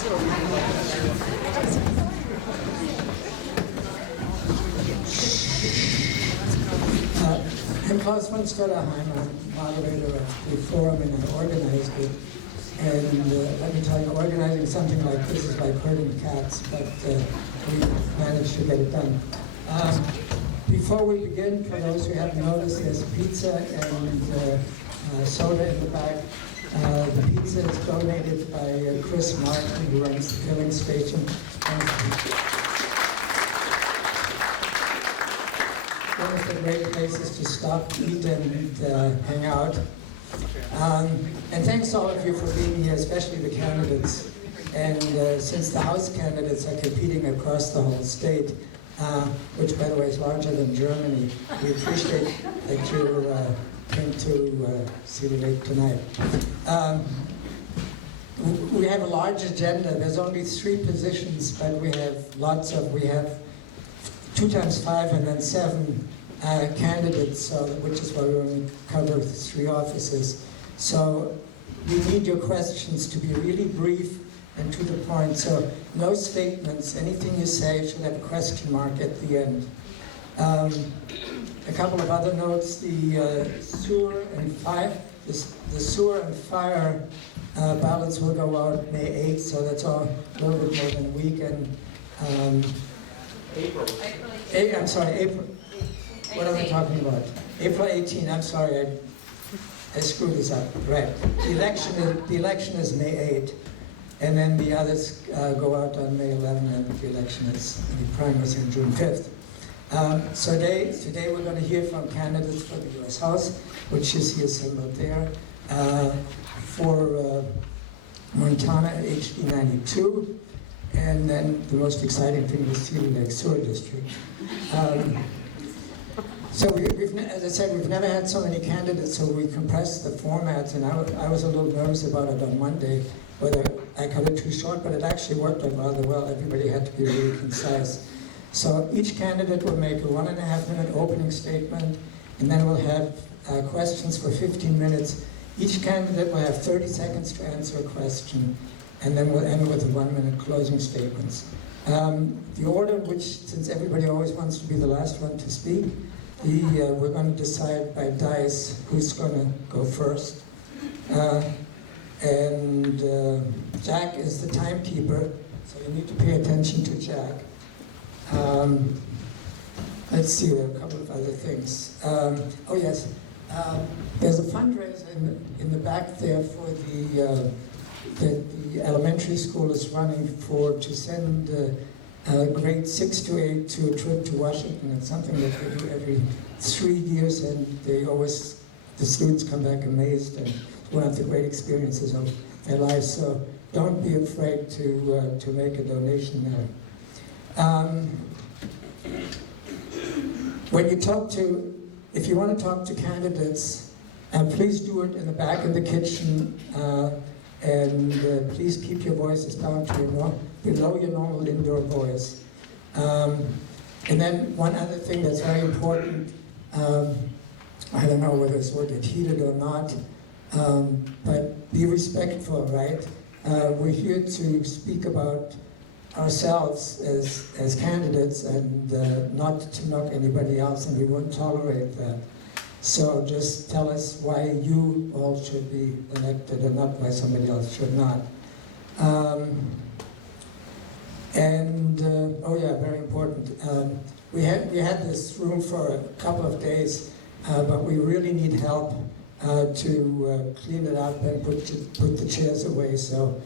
I'm Klaus von Stollerheim. I'm moderator of the forum and I organized it. And let me tell you, organizing something like this is like herding cats, but we managed to get it done. Before we begin, for those who haven't noticed, there's pizza and soda in the back. The pizza is donated by Chris Martin, who runs the filling station. One of the great places to stop, eat, and hang out. And thanks to all of you for being here, especially the candidates. And since the House candidates are competing across the whole state, which by the way is larger than Germany, we appreciate that you came to see the lake tonight. We have a large agenda. There's only 3 positions, but we have 2 times 5 and then 7 candidates, which is why we only cover 3 offices. So we need your questions to be really brief and to the point. So no statements. Anything you say should have a question mark at the end. A couple of other notes: the sewer and fire ballots will go out May 8th, so that's all a little bit more than a week. And April. What am I talking about? April 18. I'm sorry, I screwed this up. Right. The election is May 8, and then the others go out on May 11, and the primaries in June 5th. So today we're going to hear from candidates for the U.S. House, which is here assembled there. For Montana, HD 92, and then the most exciting thing is Cedar Lake Sewer District. So as I said, we've never had so many candidates, so we compressed the formats, and I was a little nervous about it on Monday, whether I cut it too short, but it actually worked out rather well. Everybody had to be really concise. So each candidate will make a 1.5-minute opening statement, and then we'll have questions for 15 minutes. Each candidate will have 30 seconds to answer a question, and then we'll end with a 1-minute closing statements. The order in which, since everybody always wants to be the last one to speak, we're going to decide by dice who's going to go first. Jack is the timekeeper, so you need to pay attention to Jack. Let's see, there are a couple of other things. Oh yes, there's a fundraiser in the back there for the elementary school is running to send grades 6 to 8 to a trip to Washington. It's something that they do every 3 years, and the students come back amazed, and it's one of the great experiences of their lives. So don't be afraid to make a donation there. If you want to talk to candidates, please do it in the back of the kitchen, and please keep your voices down to below your normal indoor voice. And then one other thing that's very important, I don't know whether this will get heated or not, but be respectful, right? We're here to speak about ourselves as candidates and not to knock anybody else, and we won't tolerate that. So just tell us why you all should be elected and not why somebody else should not. Oh yeah, very important. We had this room for a couple of days, but we really need help to clean it up and put the chairs away. So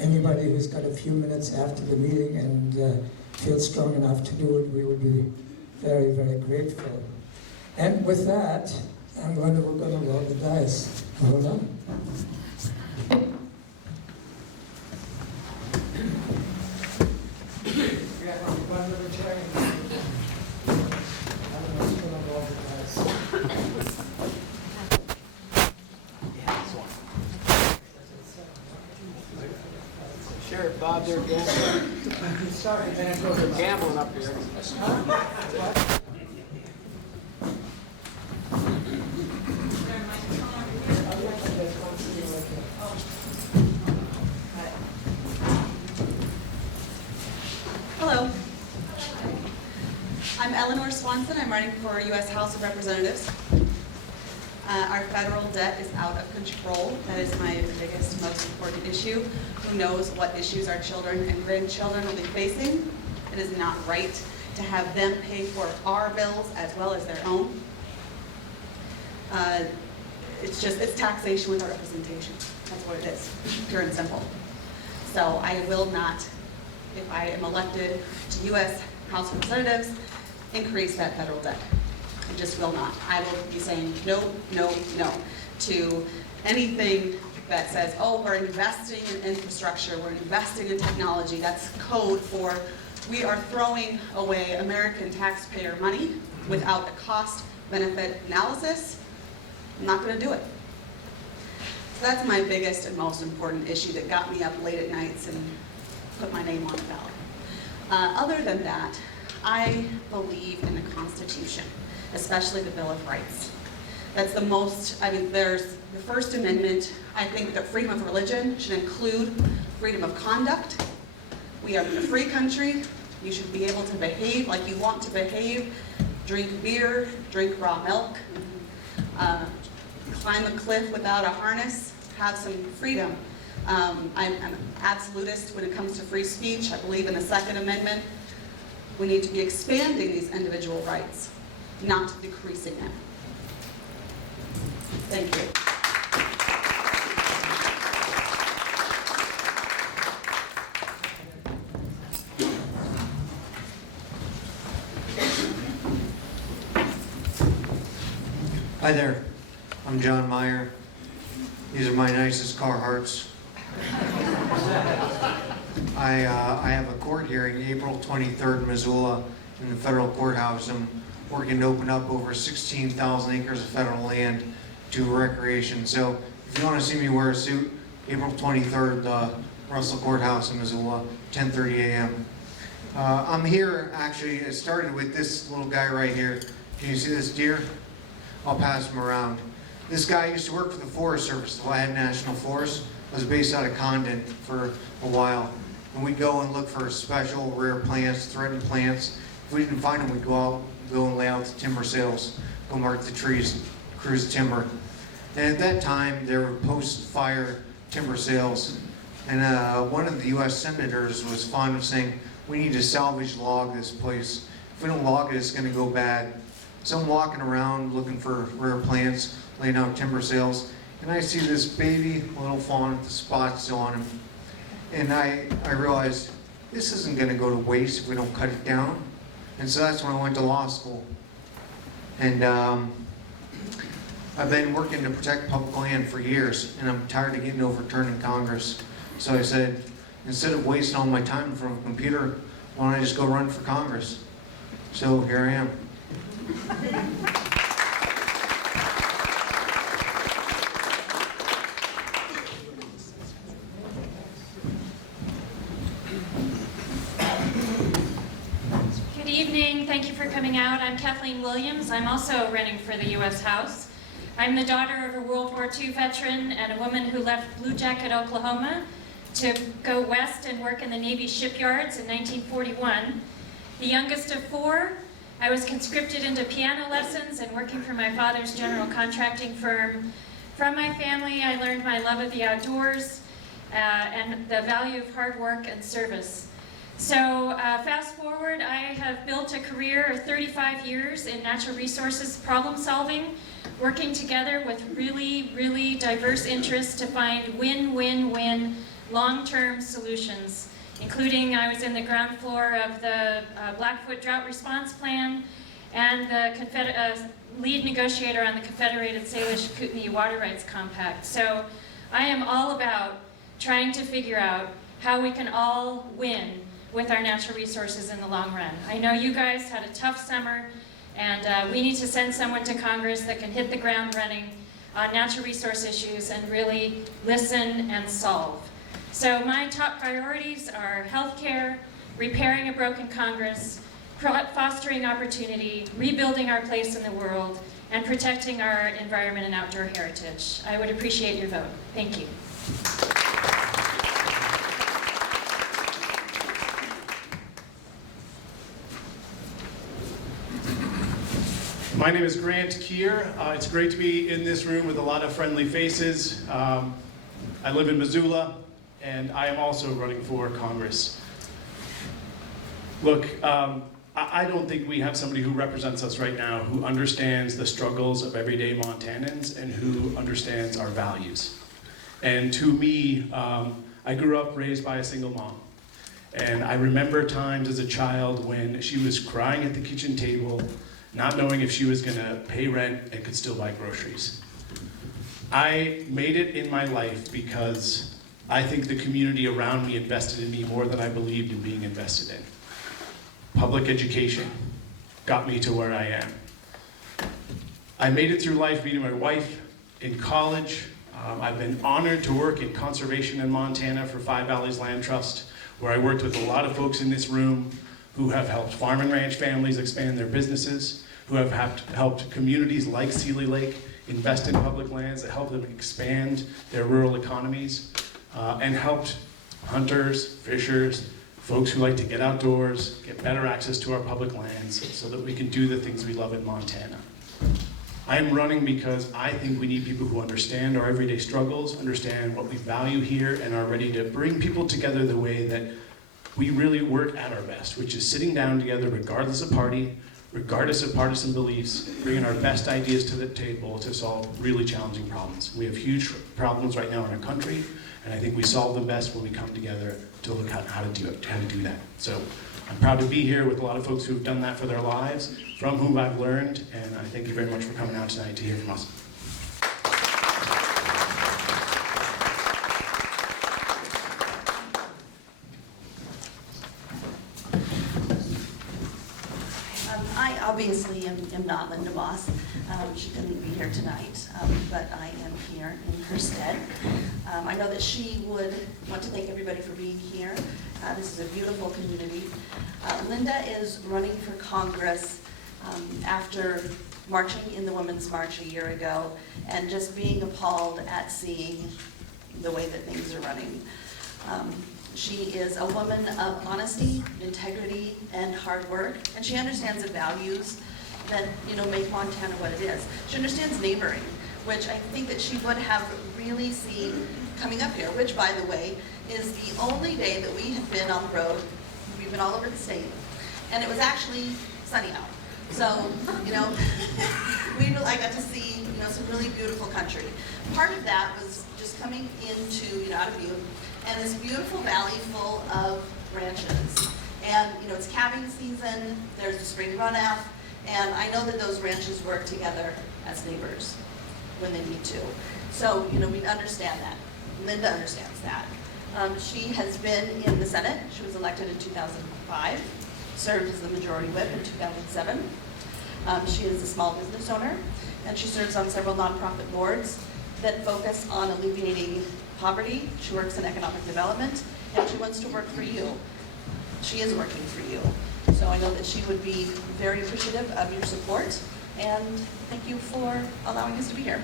anybody who's got a few minutes after the meeting and feels strong enough to do it, we would be very, very grateful. And with that, we're going to roll the dice. Hold on. One libertarian. I don't know who's going to roll the dice. Sheriff Bob, they're gambling. Sorry, man. They're gambling up here. Swanson. I'm running for U.S. House of Representatives. Our federal debt is out of control. That is my biggest, most important issue. Who knows what issues our children and grandchildren will be facing? It is not right to have them pay for our bills as well as their own. It's taxation without representation. That's what it is, pure and simple. So I will not, if I am elected to U.S. House of Representatives, increase that federal debt. I just will not. I will be saying no, no, no to anything that says, oh, we're investing in infrastructure, we're investing in technology. That's code for we are throwing away American taxpayer money without a cost-benefit analysis. I'm not going to do it. So that's my biggest and most important issue that got me up late at nights and put my name on the ballot. Other than that, I believe in the Constitution, especially the Bill of Rights. That's the most, there's the First Amendment. I think that freedom of religion should include freedom of conduct. We are in a free country. You should be able to behave like you want to behave. Drink beer, drink raw milk, climb a cliff without a harness, have some freedom. I'm an absolutist when it comes to free speech. I believe in the Second Amendment. We need to be expanding these individual rights, not decreasing them. Thank you. Hi there, I'm John Meyer. These are my nicest Carhartts. I have a court hearing April 23rd in Missoula in the federal courthouse. I'm working to open up over 16,000 acres of federal land to recreation. So if you want to see me wear a suit, April 23rd, Russell Courthouse in Missoula, 10:30 a.m. I'm here, actually, it started with this little guy right here. Can you see this deer? I'll pass him around. This guy used to work for the Forest Service, the Lehigh National Forest. Was based out of Condon for a while. And we'd go and look for special rare plants, threatened plants. If we didn't find them, we'd go and lay out the timber sales, go mark the trees, cruise timber. And at that time, there were post-fire timber sales. And one of the U.S. senators was fond of saying, we need to salvage log this place. If we don't log it, it's going to go bad. So I'm walking around looking for rare plants, laying out timber sales, and I see this baby little fawn with the spots on him. And I realized this isn't going to go to waste if we don't cut it down. And so that's when I went to law school. And I've been working to protect public land for years, and I'm tired of getting overturned in Congress. So I said, instead of wasting all my time in front of a computer, why don't I just go run for Congress? So here I am. Good evening. Thank you for coming out. I'm Kathleen Williams. I'm also running for the U.S. House. I'm the daughter of a World War II veteran and a woman who left Blue Jacket, Oklahoma to go west and work in the Navy shipyards in 1941. The youngest of four, I was conscripted into piano lessons and working for my father's general contracting firm. From my family, I learned my love of the outdoors and the value of hard work and service. So fast forward, I have built a career of 35 years in natural resources problem solving, working together with really, really diverse interests to find win-win-win long-term solutions, including I was in the ground floor of the Blackfoot Drought Response Plan and the lead negotiator on the Confederated Salish Kootenai Water Rights Compact. So I am all about trying to figure out how we can all win with our natural resources in the long run. I know you guys had a tough summer, and we need to send someone to Congress that can hit the ground running on natural resource issues and really listen and solve. So my top priorities are healthcare, repairing a broken Congress, fostering opportunity, rebuilding our place in the world, and protecting our environment and outdoor heritage. I would appreciate your vote. Thank you. My name is Grant Keir. It's great to be in this room with a lot of friendly faces. I live in Missoula, and I am also running for Congress. Look, I don't think we have somebody who represents us right now who understands the struggles of everyday Montanans and who understands our values. And to me, I grew up raised by a single mom. And I remember times as a child when she was crying at the kitchen table, not knowing if she was gonna pay rent and could still buy groceries. I made it in my life because I think the community around me invested in me more than I believed in being invested in. Public education got me to where I am. I made it through life meeting my wife in college. I've been honored to work in conservation in Montana for Five Valleys Land Trust, where I worked with a lot of folks in this room who have helped farm and ranch families expand their businesses, who have helped communities like Seeley Lake invest in public lands that help them expand their rural economies, and helped hunters, fishers, folks who like to get outdoors, get better access to our public lands so that we can do the things we love in Montana. I'm running because I think we need people who understand our everyday struggles, understand what we value here, and are ready to bring people together the way that we really work at our best, which is sitting down together regardless of party, regardless of partisan beliefs, bringing our best ideas to the table to solve really challenging problems. We have huge problems right now in our country, and I think we solve them best when we come together to look at how to do that. So I'm proud to be here with a lot of folks who've done that for their lives, from whom I've learned, and I thank you very much for coming out tonight to hear from us. I obviously am not Linda Moss. She couldn't be here tonight, but I am here in her stead. I know that she would want to thank everybody for being here. This is a beautiful community. Linda is running for Congress after marching in the Women's March a year ago and just being appalled at seeing the way that things are running. She is a woman of honesty, integrity, and hard work, and she understands the values that make Montana what it is. She understands neighboring, which I think that she would have really seen coming up here, which, by the way, is the only day that we have been on the road. We've been all over the state, and it was actually sunny out. So, I got to see, some really beautiful country. Part of that was just coming into, out of view, and this beautiful valley full of ranches. And, it's calving season, there's the spring runoff, and I know that those ranches work together as neighbors when they need to. So, we understand that. Linda understands that. She has been in the Senate. She was elected in 2005, served as the majority whip in 2007. She is a small business owner, and she serves on several nonprofit boards that focus on alleviating poverty. She works in economic development, and she wants to work for you. She is working for you. So I know that she would be very appreciative of your support, and thank you for allowing us to be here.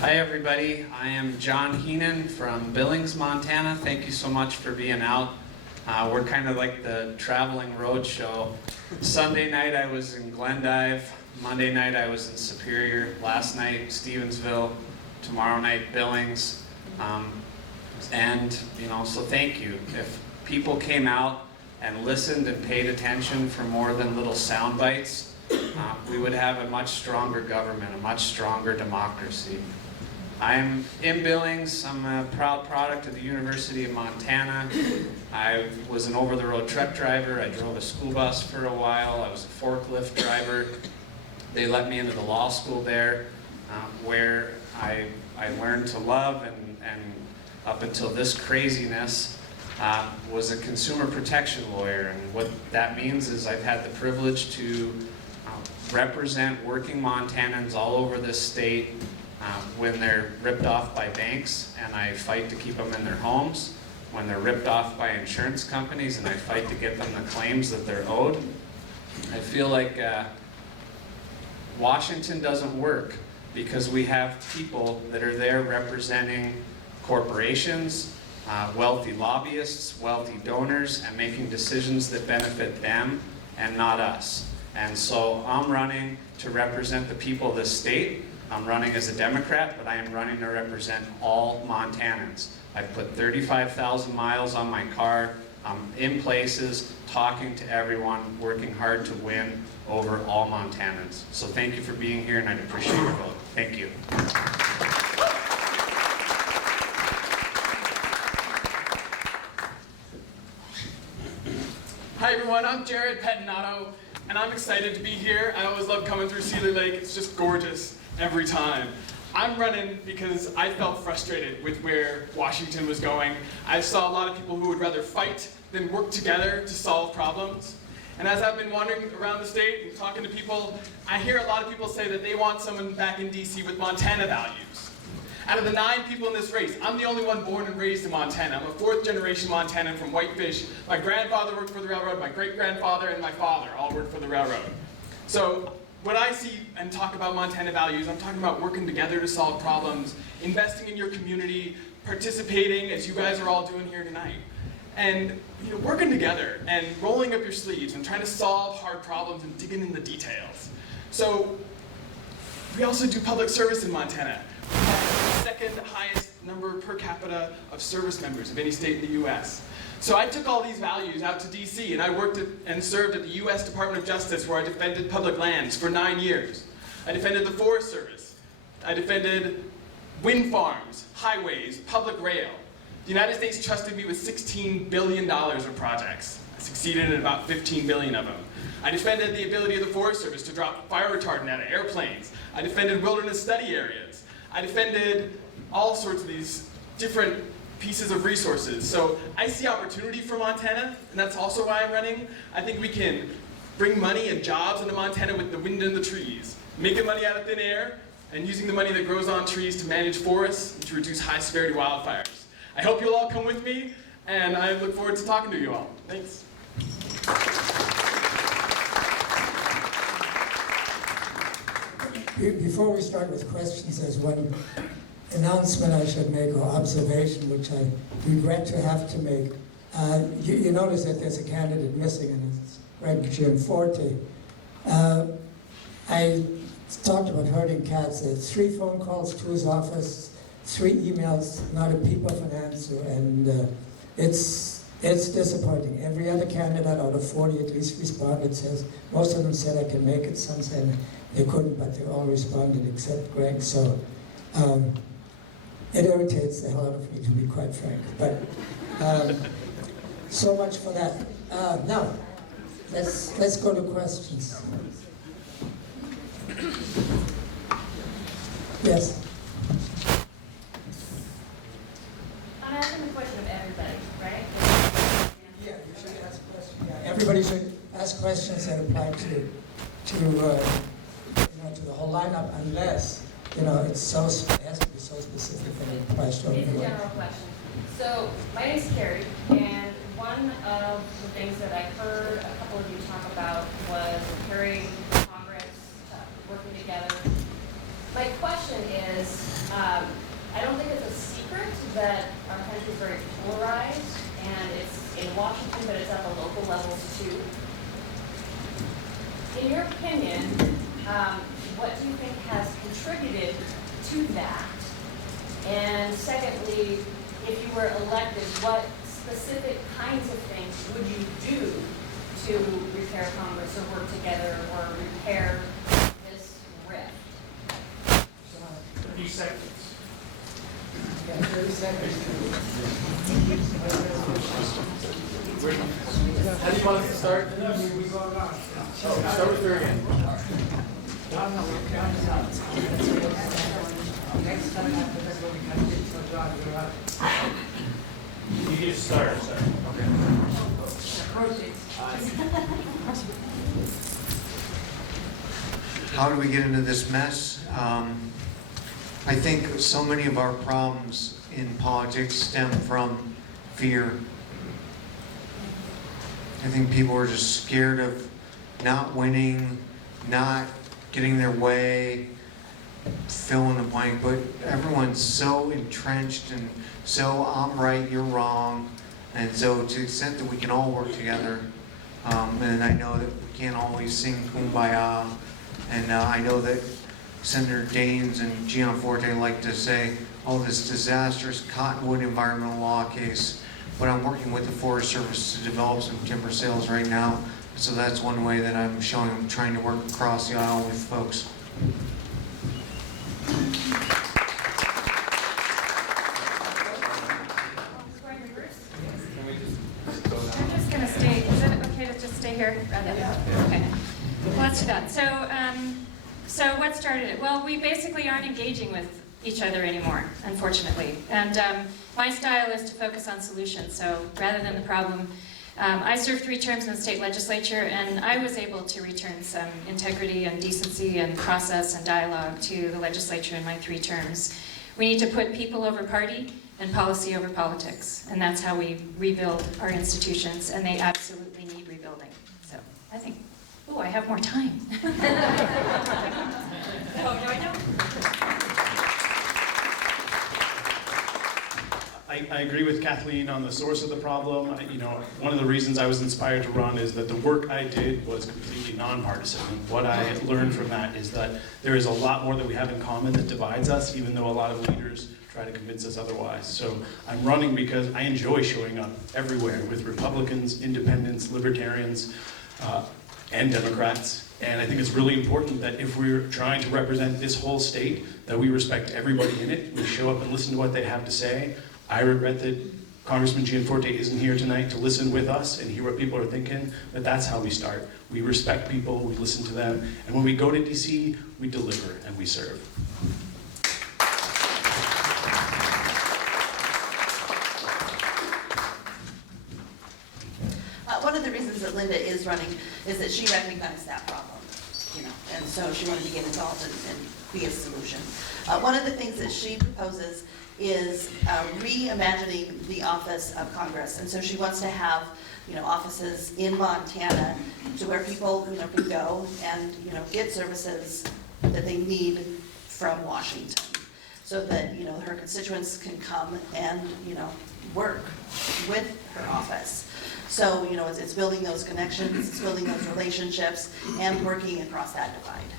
Hi everybody, I am John Heenan from Billings, Montana. Thank you so much for being out. We're kind of like the traveling road show. Sunday night I was in Glendive, Monday night I was in Superior, last night Stevensville, tomorrow night Billings. So thank you. If people came out and listened and paid attention for more than little sound bites, we would have a much stronger government, a much stronger democracy. I'm in Billings. I'm a proud product of the University of Montana. I was an over-the-road truck driver. I drove a school bus for a while. I was a forklift driver. They let me into the law school there, where I learned to love and up until this craziness, was a consumer protection lawyer. And what that means is I've had the privilege to represent working Montanans all over this state when they're ripped off by banks, and I fight to keep them in their homes. When they're ripped off by insurance companies, and I fight to get them the claims that they're owed. I feel like Washington doesn't work because we have people that are there representing corporations, wealthy lobbyists, wealthy donors, and making decisions that benefit them and not us. And so I'm running to represent the people of this state. I'm running as a Democrat, but I am running to represent all Montanans. I've put 35,000 miles on my car. I'm in places, talking to everyone, working hard to win over all Montanans. So thank you for being here, and I'd appreciate your vote. Thank you. Hi everyone, I'm Jared Pettinato, and I'm excited to be here. I always love coming through Cedar Lake. It's just gorgeous every time. I'm running because I felt frustrated with where Washington was going. I saw a lot of people who would rather fight than work together to solve problems. And as I've been wandering around the state and talking to people, I hear a lot of people say that they want someone back in DC with Montana values. Out of the 9 people in this race, I'm the only one born and raised in Montana. I'm a 4th generation Montanan from Whitefish. My grandfather worked for the railroad, my great-grandfather and my father all worked for the railroad. So when I see and talk about Montana values, I'm talking about working together to solve problems, investing in your community, participating as you guys are all doing here tonight. And working together and rolling up your sleeves and trying to solve hard problems and digging in the details. So we also do public service in Montana. We have the 2nd highest number per capita of service members of any state in the US. So I took all these values out to DC and I worked and served at the US Department of Justice, where I defended public lands for 9 years. I defended the Forest Service. I defended wind farms, highways, public rail. The United States trusted me with $16 billion of projects. I succeeded in about 15 billion of them. I defended the ability of the Forest Service to drop fire retardant out of airplanes. I defended wilderness study areas. I defended all sorts of these different pieces of resources. So I see opportunity for Montana, and that's also why I'm running. I think we can bring money and jobs into Montana with the wind and the trees, making money out of thin air, and using the money that grows on trees to manage forests and to reduce high-severity wildfires. I hope you'll all come with me, and I look forward to talking to you all. Thanks. Before we start with questions, there's one announcement I should make, or observation, which I regret to have to make. You notice that there's a candidate missing, and it's Greg Gianforte. I talked about herding cats. There's 3 phone calls to his office, 3 emails, not a peep of an answer, and it's disappointing. Every other candidate out of 40 at least responded. Says most of them said I can make it. Some said they couldn't, but they all responded except Greg. So it irritates the hell out of me, to be quite frank. But so much for that. Now let's go to questions. Yes. I'm asking the question of everybody, right? Yeah, you should ask questions. Yeah, everybody should ask questions that apply to the whole lineup, unless it has to be so specific that it applies to It's a everyone. general question. So my name's Carrie, and one of the things that I heard a couple of you talk about was carrying Congress, working together. My question is, I don't think it's a secret that our country is very polarized, and it's in Washington, but it's at the local levels too. In your opinion, what do you think has contributed to that? And secondly, if you were elected, what specific kinds of things would you do to repair Congress or work together or repair this rift? 30 seconds. Yeah, 30 seconds. How do you want us to start? Oh, start with her again. You can just start. Okay. How do we get into this mess? I think so many of our problems in politics stem from fear. I think people are just scared of not winning, not getting their way, fill in the blank, but everyone's so entrenched and so I'm right, you're wrong. And so to the extent that we can all work together, and I know that we can't always sing Kumbaya, and I know that Senator Daines and Gianforte like to say, oh, this disastrous Cottonwood environmental law case, but I'm working with the Forest Service to develop some timber sales right now. So that's one way that I'm showing I'm trying to work across the aisle with folks. I'm just going to stay. Is it okay to just stay here? Okay. Well, let's do that. So what started it? Well, we basically aren't engaging with each other anymore, unfortunately. And my style is to focus on solutions. So rather than the problem, I served 3 terms in the state legislature, and I was able to return some integrity and decency and process and dialogue to the legislature in my 3 terms. We need to put people over party and policy over politics, and that's how we rebuild our institutions, and they absolutely need rebuilding. So I think, oh, I have more time. Oh, no, I don't. I agree with Kathleen on the source of the problem. One of the reasons I was inspired to run is that the work I did was completely nonpartisan. And what I learned from that is that there is a lot more that we have in common that divides us, even though a lot of leaders try to convince us otherwise. So I'm running because I enjoy showing up everywhere with Republicans, independents, libertarians, and Democrats. And I think it's really important that if we're trying to represent this whole state, that we respect everybody in it. We show up and listen to what they have to say. I regret that Congressman Gianforte isn't here tonight to listen with us and hear what people are thinking, but that's how we start. We respect people, we listen to them, and when we go to DC, we deliver and we serve. One of the reasons that Linda is running is that she recognized that problem, and so she wanted to get involved and be a solution. One of the things that she proposes is reimagining the office of Congress, and so she wants to have, offices in Montana to where people, can go and, get services that they need from Washington, so that, her constituents can come and, work with her office. So, it's building those connections, it's building those relationships, and working across that divide.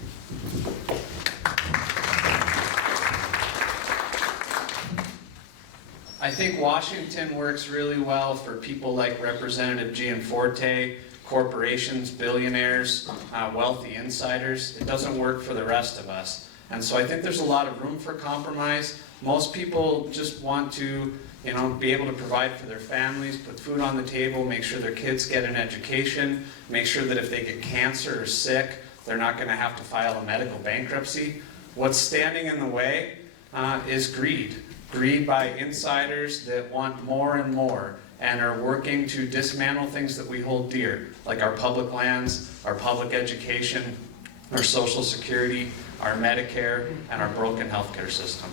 I think Washington works really well for people like Representative Gianforte, corporations, billionaires, wealthy insiders. It doesn't work for the rest of us. And so I think there's a lot of room for compromise. Most people just want to, be able to provide for their families, put food on the table, make sure their kids get an education, make sure that if they get cancer or sick, they're not going to have to file a medical bankruptcy. What's standing in the way is greed. Greed by insiders that want more and more and are working to dismantle things that we hold dear, like our public lands, our public education, our Social Security, our Medicare, and our broken healthcare system.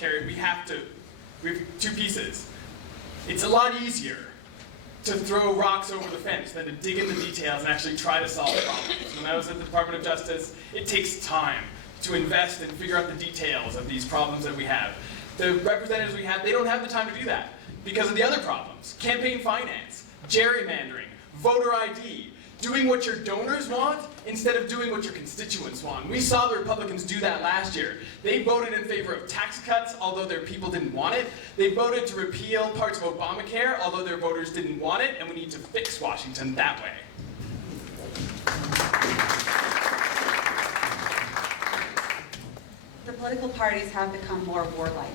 Carrie, we have 2 pieces. It's a lot easier to throw rocks over the fence than to dig in the details and actually try to solve problems. When I was at the Department of Justice, it takes time to invest and figure out the details of these problems that we have. The representatives we have, they don't have the time to do that because of the other problems. Campaign finance, gerrymandering, voter ID, doing what your donors want instead of doing what your constituents want. We saw the Republicans do that last year. They voted in favor of tax cuts, although their people didn't want it. They voted to repeal parts of Obamacare, although their voters didn't want it, and we need to fix Washington that way. The political parties have become more warlike.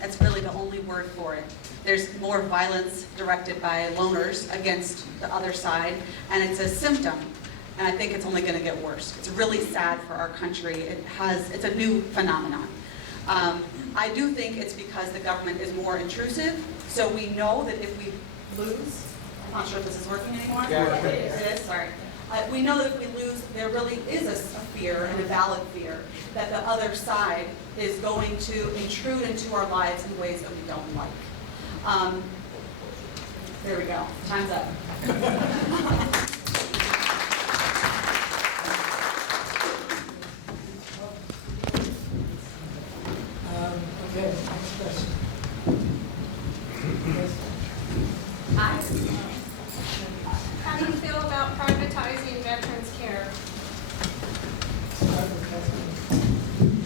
That's really the only word for it. There's more violence directed by loners against the other side, and it's a symptom, and I think it's only going to get worse. It's really sad for our country. It's a new phenomenon. I do think it's because the government is more intrusive, so we know that if we lose, I'm not sure if this is working anymore. Yeah. It is, sorry. We know that if we lose, there really is a fear, and a valid fear, that the other side is going to intrude into our lives in ways that we don't like. There we go. Time's up. Okay, next question. Yes. Hi. How do you feel about privatizing veterans care? Start with Kathleen.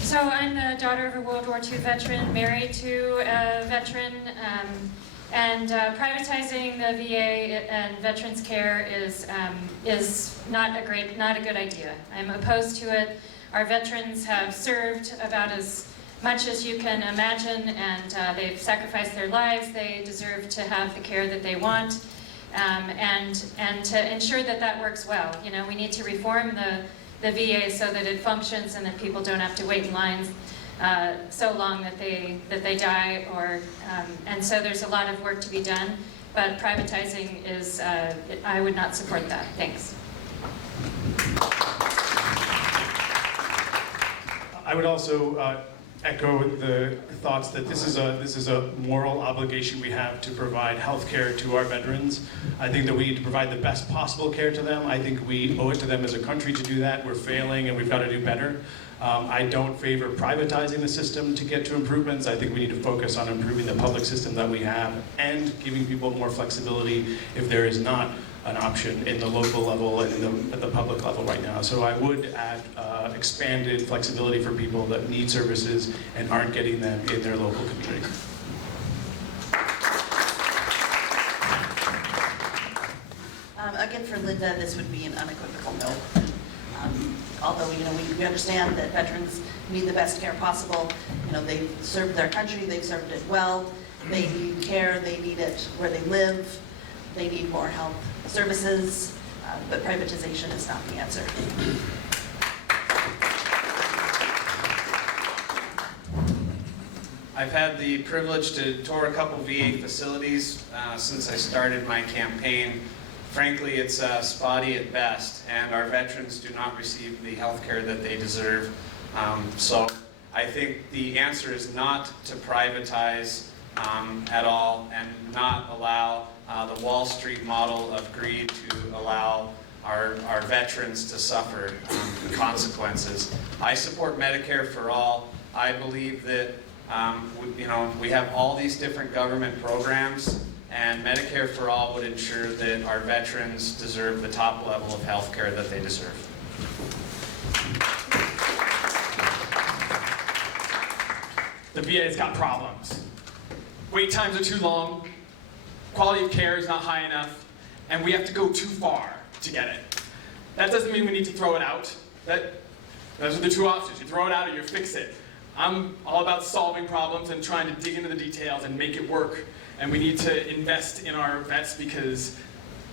So I'm the daughter of a World War II veteran, married to a veteran, and privatizing the VA and veterans care is not a good idea. I'm opposed to it. Our veterans have served about as much as you can imagine, and they've sacrificed their lives. They deserve to have the care that they want, and to ensure that that works well. You know, we need to reform the VA so that it functions and that people don't have to wait in lines so long that they die, or and so there's a lot of work to be done. But privatizing is, I would not support that. Thanks. I would also echo the thoughts that this is a moral obligation we have to provide health care to our veterans. I think that we need to provide the best possible care to them. I think we owe it to them as a country to do that. We're failing and we've got to do better. I don't favor privatizing the system to get to improvements. I think we need to focus on improving the public system that we have and giving people more flexibility if there is not an option in the local level and at the public level right now. So I would add expanded flexibility for people that need services and aren't getting them in their local community. Again, for Linda, this would be an unequivocal no. Although, you know, we understand that veterans need the best care possible. You know, they've served their country, they've served it well. They need care, they need it where they live. They need more health services, but privatization is not the answer. I've had the privilege to tour a couple VA facilities since I started my campaign. Frankly, it's spotty at best, and our veterans do not receive the health care that they deserve. So I think the answer is not to privatize at all, and not allow the Wall Street model of greed to allow our veterans to suffer consequences. I support Medicare for all. I believe that we have all these different government programs, and Medicare for all would ensure that our veterans deserve the top level of health care that they deserve. The VA's got problems. Wait times are too long, quality of care is not high enough, and we have to go too far to get it. That doesn't mean we need to throw it out. Those are the two options. You throw it out or you fix it. I'm all about solving problems and trying to dig into the details and make it work. And we need to invest in our vets because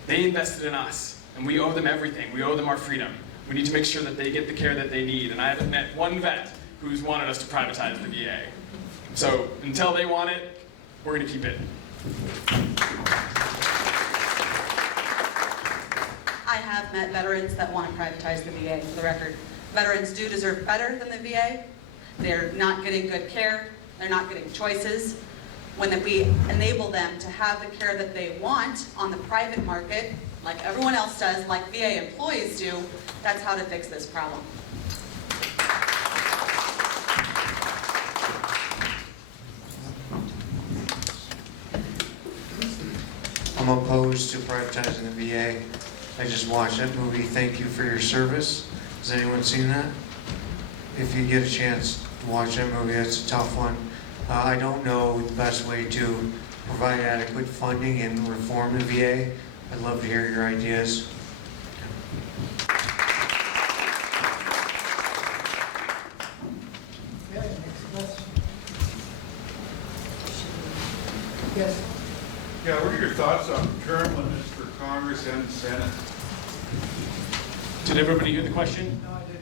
they invested in us, and we owe them everything. We owe them our freedom. We need to make sure that they get the care that they need. And I haven't met one vet who's wanted us to privatize the VA. So until they want it, we're going to keep it. I have met veterans that want to privatize the VA, for the record. Veterans do deserve better than the VA. They're not getting good care. They're not getting choices. When we enable them to have the care that they want on the private market, like everyone else does, like VA employees do, that's how to fix this problem. I'm opposed to privatizing the VA. I just watched that movie, Thank You for Your Service. Has anyone seen that? If you get a chance to watch that movie, it's a tough one. I don't know the best way to provide adequate funding and reform the VA. I'd love to hear your ideas. Yeah, next question. Yes. Yeah, what are your thoughts on term limits for Congress and the Senate? Did everybody hear the question? No, I didn't.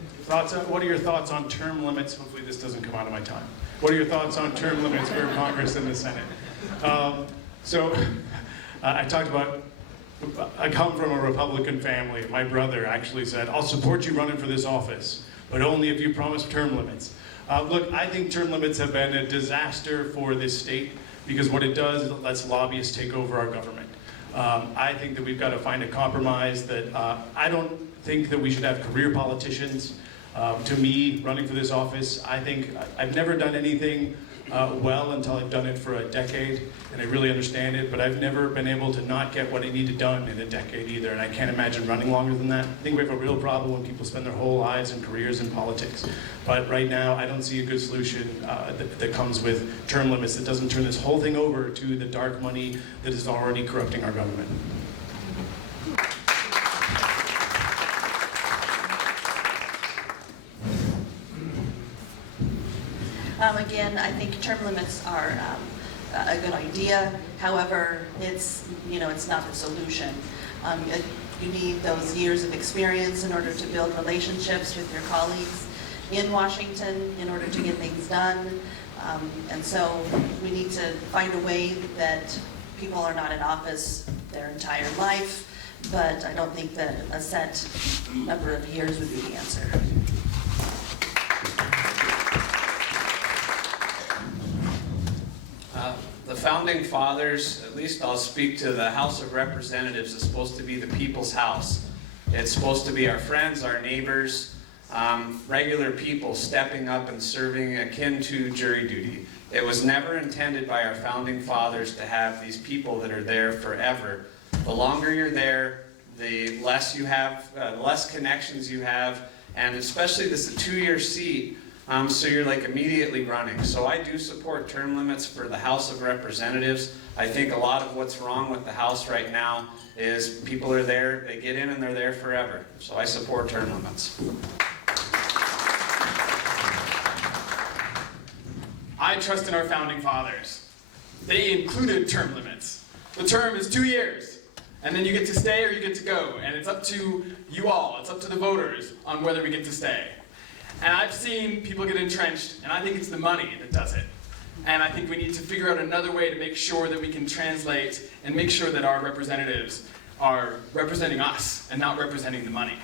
What are your thoughts on term limits? Hopefully this doesn't come out of my time. What are your thoughts on term limits for Congress and the Senate? I talked about, I come from a Republican family. My brother actually said, I'll support you running for this office, but only if you promise term limits. Look, I think term limits have been a disaster for this state. because what it does is it lets lobbyists take over our government. I think that we've got to find a compromise that I don't think that we should have career politicians. To me, running for this office, I think I've never done anything well until I've done it for a decade, and I really understand it, but I've never been able to not get what I needed done in a decade either, and I can't imagine running longer than that. I think we have a real problem when people spend their whole lives and careers in politics. But right now, I don't see a good solution that comes with term limits that doesn't turn this whole thing over to the dark money that is already corrupting our government. Again, I think term limits are a good idea. However, it's not the solution. You need those years of experience in order to build relationships with your colleagues in Washington in order to get things done. And so we need to find a way that people are not in office their entire life, but I don't think that a set number of years would be the answer. The Founding Fathers, at least I'll speak to the House of Representatives, is supposed to be the people's house. It's supposed to be our friends, our neighbors, regular people stepping up and serving akin to jury duty. It was never intended by our Founding Fathers to have these people that are there forever. The longer you're there, the less you have, less connections you have, and especially this is a 2-year seat. So you're like immediately running. So I do support term limits for the House of Representatives. I think a lot of what's wrong with the House right now is people are there, they get in and they're there forever. So I support term limits. I trust in our Founding Fathers. They included term limits. The term is 2 years, and then you get to stay or you get to go, and it's up to you all, it's up to the voters on whether we get to stay. And I've seen people get entrenched, and I think it's the money that does it. And I think we need to figure out another way to make sure that we can translate and make sure that our representatives are representing us and not representing the money.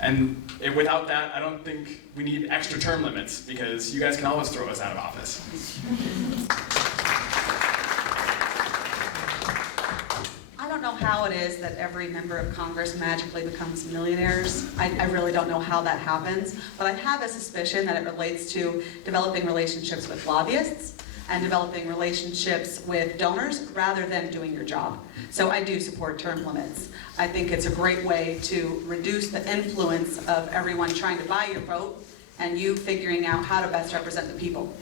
And without that, I don't think we need extra term limits, because you guys can always throw us out of office. I don't know how it is that every member of Congress magically becomes millionaires. I really don't know how that happens, but I have a suspicion that it relates to developing relationships with lobbyists and developing relationships with donors rather than doing your job. So I do support term limits. I think it's a great way to reduce the influence of everyone trying to buy your vote and you figuring out how to best represent the people.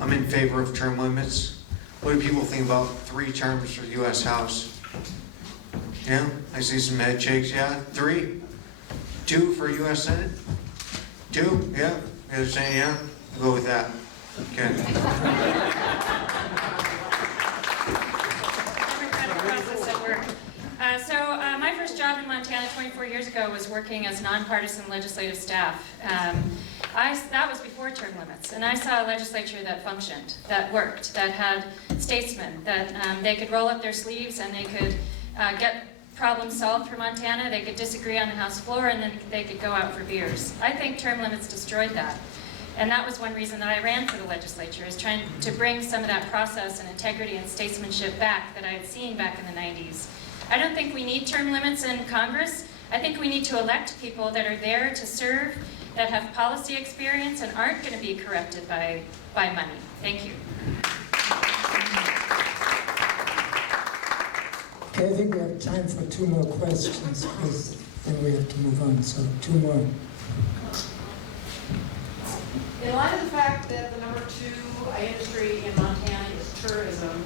I'm in favor of term limits. What do people think about 3 terms for the U.S. House? Yeah, I see some head shakes. Yeah, 3. 2 for U.S. Senate? 2? Yeah. They're saying yeah? I'll go with that. Okay. My first job in Montana 24 years ago was working as nonpartisan legislative staff. That was before term limits, and I saw a legislature that functioned, that worked, that had statesmen, that they could roll up their sleeves and they could get problems solved for Montana. They could disagree on the House floor and then they could go out for beers. I think term limits destroyed that. And that was one reason that I ran for the legislature, is trying to bring some of that process and integrity and statesmanship back that I had seen back in the 90s. I don't think we need term limits in Congress. I think we need to elect people that are there to serve, that have policy experience and aren't going to be corrupted by money. Thank you. Okay, I think we have time for 2 more questions, because then we have to move on. So 2 more. In light of the fact that the number 2 industry in Montana is tourism,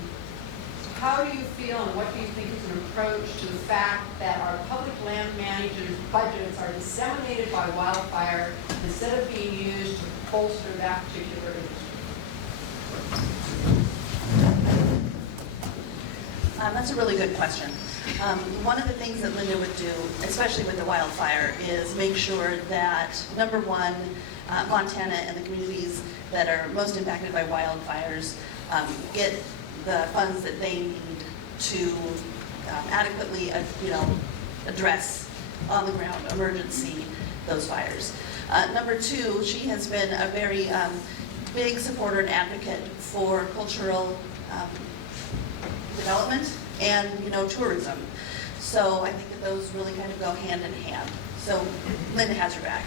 how do you feel and what do you think is an approach to the fact that our public land managers' budgets are disseminated by wildfire instead of being used to bolster that particular industry? That's a really good question. One of the things that Linda would do, especially with the wildfire, is make sure that, number one, Montana and the communities that are most impacted by wildfires get the funds that they need to adequately, address on the ground emergency those fires. Number two, she has been a very big supporter and advocate for cultural development and tourism. So I think that those really kind of go hand in hand. So Linda has your back.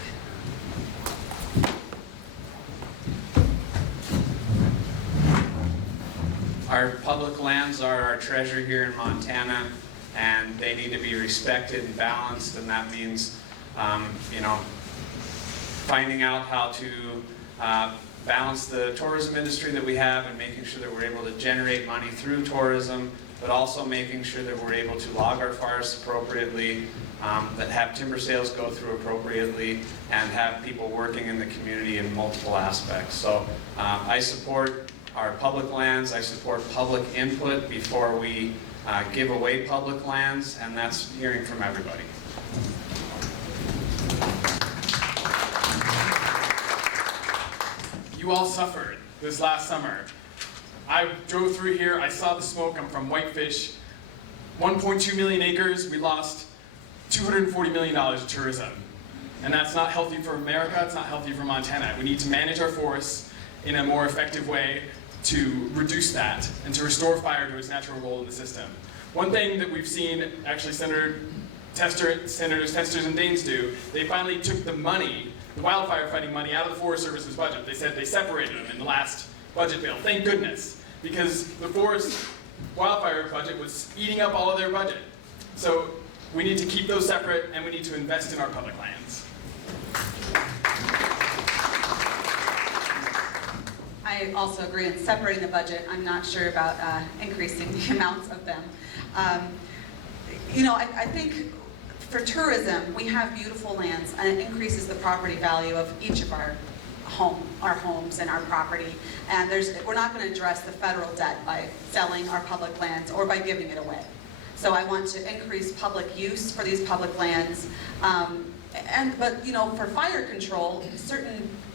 Our public lands are our treasure here in Montana, and they need to be respected and balanced, and that means, finding out how to balance the tourism industry that we have and making sure that we're able to generate money through tourism, but also making sure that we're able to log our forests appropriately, that have timber sales go through appropriately, and have people working in the community in multiple aspects. So I support our public lands, I support public input before we give away public lands, and that's hearing from everybody. You all suffered this last summer. I drove through here, I saw the smoke, I'm from Whitefish. 1.2 million acres, we lost $240 million of tourism. And that's not healthy for America, it's not healthy for Montana. We need to manage our forests in a more effective way to reduce that and to restore fire to its natural role in the system. One thing that we've seen, actually Senators Tester and Daines do, they finally took the money, the wildfire fighting money, out of the Forest Service's budget. They said they separated them in the last budget bill. Thank goodness, because the forest wildfire budget was eating up all of their budget. So we need to keep those separate, and we need to invest in our public lands. I also agree in separating the budget. I'm not sure about increasing the amounts of them. I think for tourism, we have beautiful lands, and it increases the property value of each of our homes and our property. And we're not going to address the federal debt by selling our public lands or by giving it away. So I want to increase public use for these public lands. But for fire control,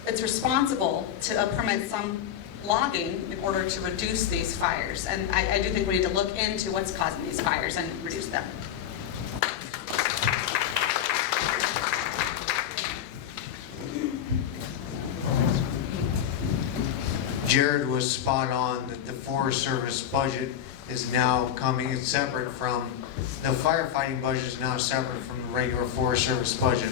it's responsible to permit some logging in order to reduce these fires. And I do think we need to look into what's causing these fires and reduce them. Jared was spot on that the Forest Service budget is now coming, it's separate from, the firefighting budget is now separate from the regular Forest Service budget.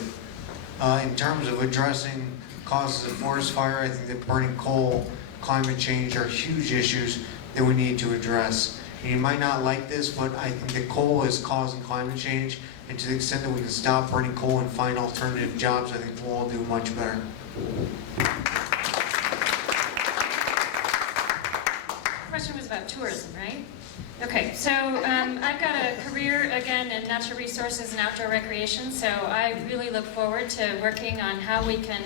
In terms of addressing causes of forest fire, I think that burning coal, climate change are huge issues that we need to address. And you might not like this, but I think that coal is causing climate change, and to the extent that we can stop burning coal and find alternative jobs, I think we'll all do much better. The question was about tourism, right? Okay, so I've got a career, again, in natural resources and outdoor recreation, so I really look forward to working on how we can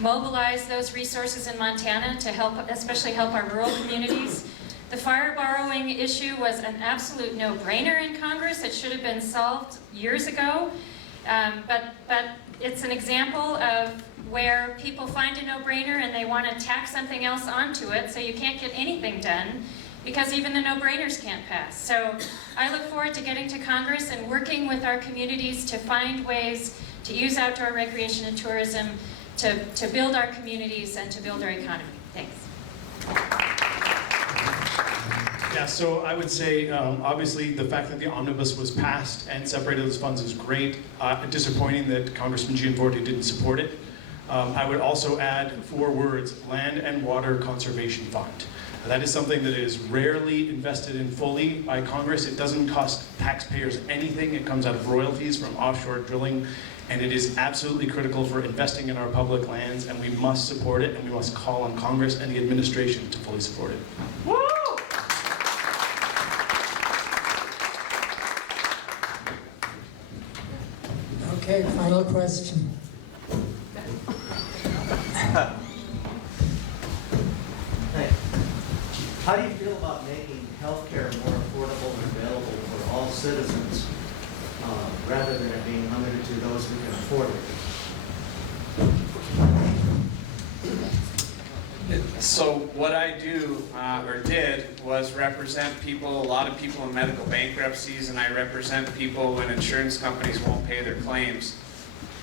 mobilize those resources in Montana to help, especially help our rural communities. The fire borrowing issue was an absolute no-brainer in Congress. It should have been solved years ago, but it's an example of where people find a no-brainer and they want to tack something else onto it, so you can't get anything done because even the no-brainers can't pass. So I look forward to getting to Congress and working with our communities to find ways to use outdoor recreation and tourism to build our communities and to build our economy. Thanks. Yeah, so I would say, obviously, the fact that the omnibus was passed and separated those funds is great. Disappointing that Congressman Gianforte didn't support it. I would also add 4 words: Land and Water Conservation Fund. That is something that is rarely invested in fully by Congress. It doesn't cost taxpayers anything. It comes out of royalties from offshore drilling, and it is absolutely critical for investing in our public lands, and we must support it, and we must call on Congress and the administration to fully support it. Woo! Okay, final question. Hey, how do you feel about making healthcare more affordable and available for all citizens, rather than it being limited to those who can afford it? So what I do, or did, was represent people, a lot of people in medical bankruptcies, and I represent people when insurance companies won't pay their claims.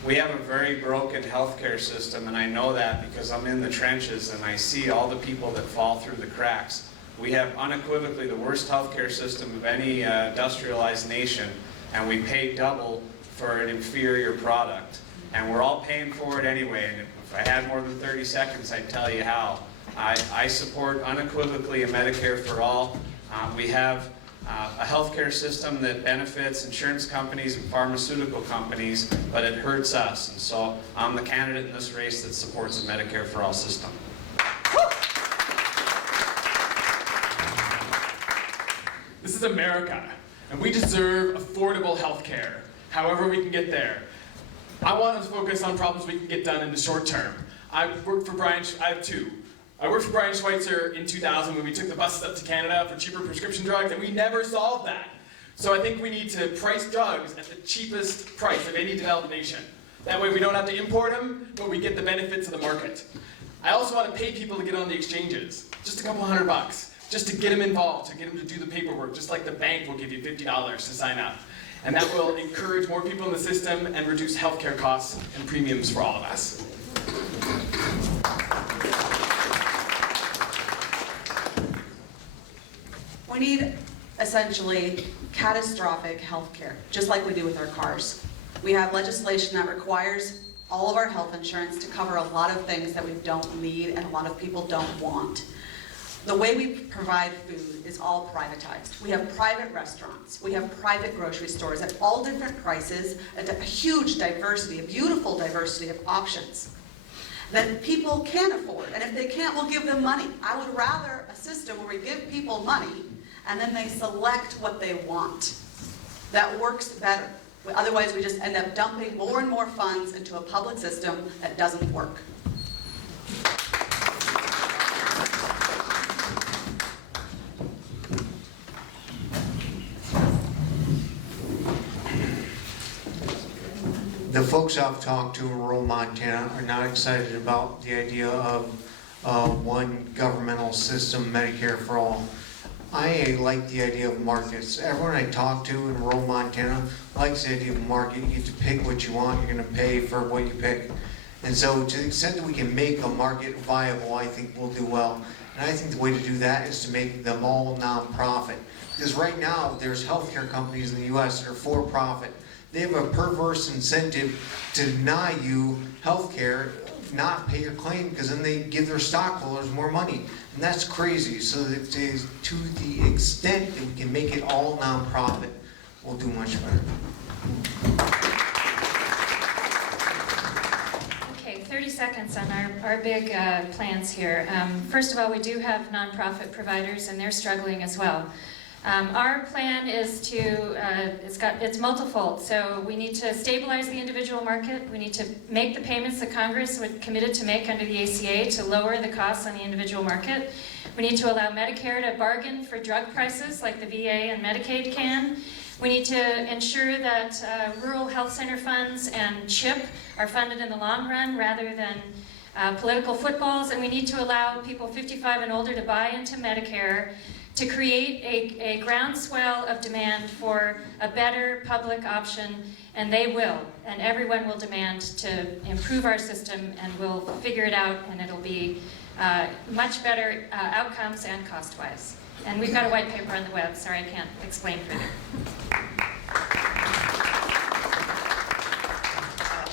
We have a very broken healthcare system, and I know that because I'm in the trenches and I see all the people that fall through the cracks. We have unequivocally the worst healthcare system of any industrialized nation, and we pay double for an inferior product. And we're all paying for it anyway, and if I had more than 30 seconds, I'd tell you how. I support unequivocally a Medicare for all. We have a healthcare system that benefits insurance companies and pharmaceutical companies, but it hurts us. And so I'm the candidate in this race that supports a Medicare for all system. This is America, and we deserve affordable health care, however we can get there. I want to focus on problems we can get done in the short term. I have two. I worked for Brian Schweitzer in 2000 when we took the buses up to Canada for cheaper prescription drugs, and we never solved that. So I think we need to price drugs at the cheapest price of any developed nation. That way we don't have to import them, but we get the benefits of the market. I also want to pay people to get on the exchanges, just a couple $100, just to get them involved, to get them to do the paperwork, just like the bank will give you $50 to sign up. And that will encourage more people in the system and reduce healthcare costs and premiums for all of us. We need essentially catastrophic health care, just like we do with our cars. We have legislation that requires all of our health insurance to cover a lot of things that we don't need and a lot of people don't want. The way we provide food is all privatized. We have private restaurants, we have private grocery stores at all different prices, a huge diversity, a beautiful diversity of options that people can't afford. And if they can't, we'll give them money. I would rather a system where we give people money and then they select what they want. That works better. Otherwise, we just end up dumping more and more funds into a public system that doesn't work. The folks I've talked to in rural Montana are not excited about the idea of one governmental system, Medicare for all. I like the idea of markets. Everyone I talk to in rural Montana likes the idea of market. You get to pick what you want, you're going to pay for what you pick. And so to the extent that we can make a market viable, I think we'll do well. And I think the way to do that is to make them all nonprofit. Because right now, there's healthcare companies in the US that are for-profit. They have a perverse incentive to deny you health care, not pay your claim, because then they give their stockholders more money. And that's crazy. So that to the extent that we can make it all nonprofit, we'll do much better. Okay, 30 seconds on our big plans here. First of all, we do have nonprofit providers, and they're struggling as well. Our plan is to, it's multifold. So we need to stabilize the individual market. We need to make the payments that Congress was committed to make under the ACA to lower the costs on the individual market. We need to allow Medicare to bargain for drug prices like the VA and Medicaid can. We need to ensure that rural health center funds and CHIP are funded in the long run rather than political footballs. And we need to allow people 55 and older to buy into Medicare to create a groundswell of demand for a better public option, and they will, and everyone will demand to improve our system, and we'll figure it out, and it'll be much better outcomes and cost-wise. And we've got a white paper on the web. Sorry, I can't explain further.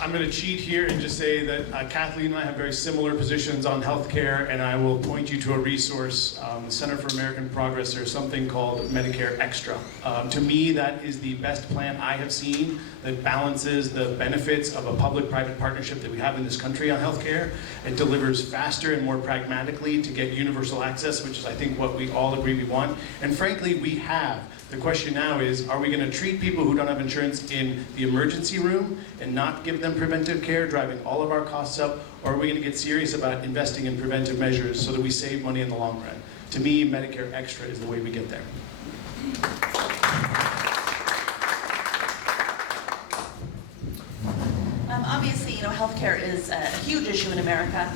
I'm going to cheat here and just say that Kathleen and I have very similar positions on healthcare, and I will point you to a resource, the Center for American Progress. There's something called Medicare Extra. To me, that is the best plan I have seen that balances the benefits of a public-private partnership that we have in this country on healthcare. It delivers faster and more pragmatically to get universal access, which is, I think, what we all agree we want. And frankly, we have. The question now is, are we going to treat people who don't have insurance in the emergency room and not give them preventive care, driving all of our costs up, or are we going to get serious about investing in preventive measures so that we save money in the long run? To me, Medicare Extra is the way we get there. Obviously, healthcare is a huge issue in America.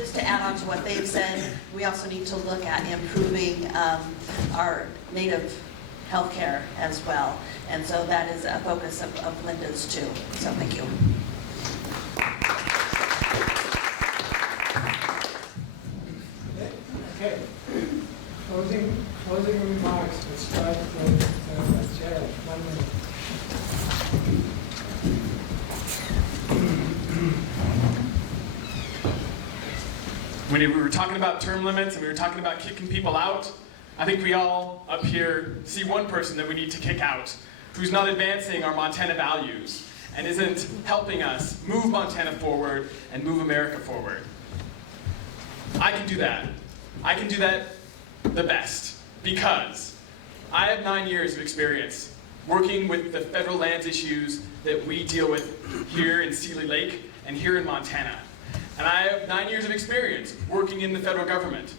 Just to add on to what they've said, we also need to look at improving our native healthcare as well. And so that is a focus of Linda's too. So thank you. Okay. Closing remarks. We'll start with Jared. 1 minute. When we were talking about term limits and we were talking about kicking people out, I think we all up here see one person that we need to kick out, who's not advancing our Montana values and isn't helping us move Montana forward and move America forward. I can do that. I can do that the best because I have 9 years of experience working with the federal lands issues that we deal with here in Seeley Lake and here in Montana. And I have 9 years of experience working in the federal government.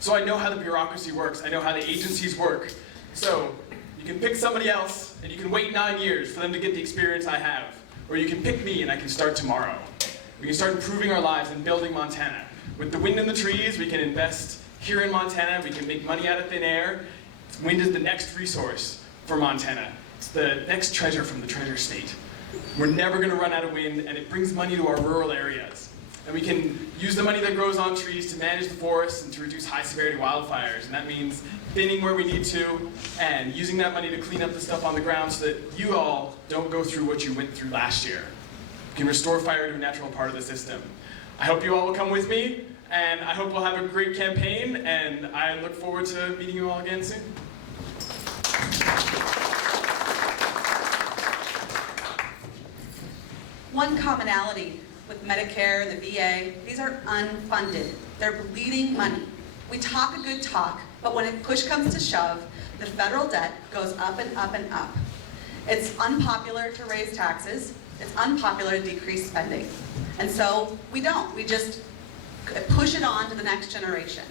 So I know how the bureaucracy works. I know how the agencies work. So you can pick somebody else and you can wait 9 years for them to get the experience I have. Or you can pick me and I can start tomorrow. We can start improving our lives and building Montana. With the wind in the trees, we can invest here in Montana. We can make money out of thin air. Wind is the next resource for Montana. It's the next treasure from the treasure state. We're never going to run out of wind, and it brings money to our rural areas. And we can use the money that grows on trees to manage the forests and to reduce high-severity wildfires. And that means thinning where we need to and using that money to clean up the stuff on the ground so that you all don't go through what you went through last year. We can restore fire to a natural part of the system. I hope you all will come with me, and I hope we'll have a great campaign, and I look forward to meeting you all again soon. One commonality with Medicare, the VA, these are unfunded. They're bleeding money. We talk a good talk, but when push comes to shove, the federal debt goes up and up and up. It's unpopular to raise taxes. It's unpopular to decrease spending. And so we don't. We just push it on to the next generation.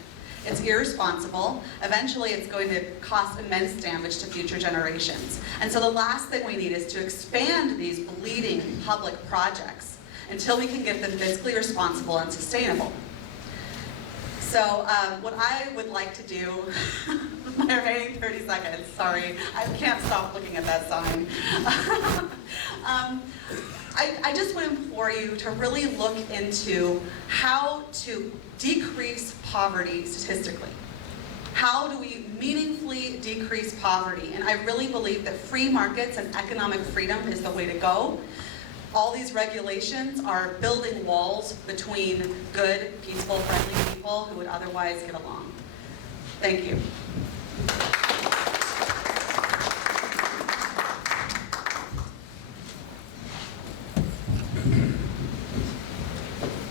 It's irresponsible. Eventually, it's going to cause immense damage to future generations. And so the last thing we need is to expand these bleeding public projects until we can get them fiscally responsible and sustainable. So what I would like to do, my remaining 30 seconds, sorry, I can't stop looking at that sign. I just would implore you to really look into how to decrease poverty statistically. How do we meaningfully decrease poverty? And I really believe that free markets and economic freedom is the way to go. All these regulations are building walls between good, peaceful, friendly people who would otherwise get along. Thank you.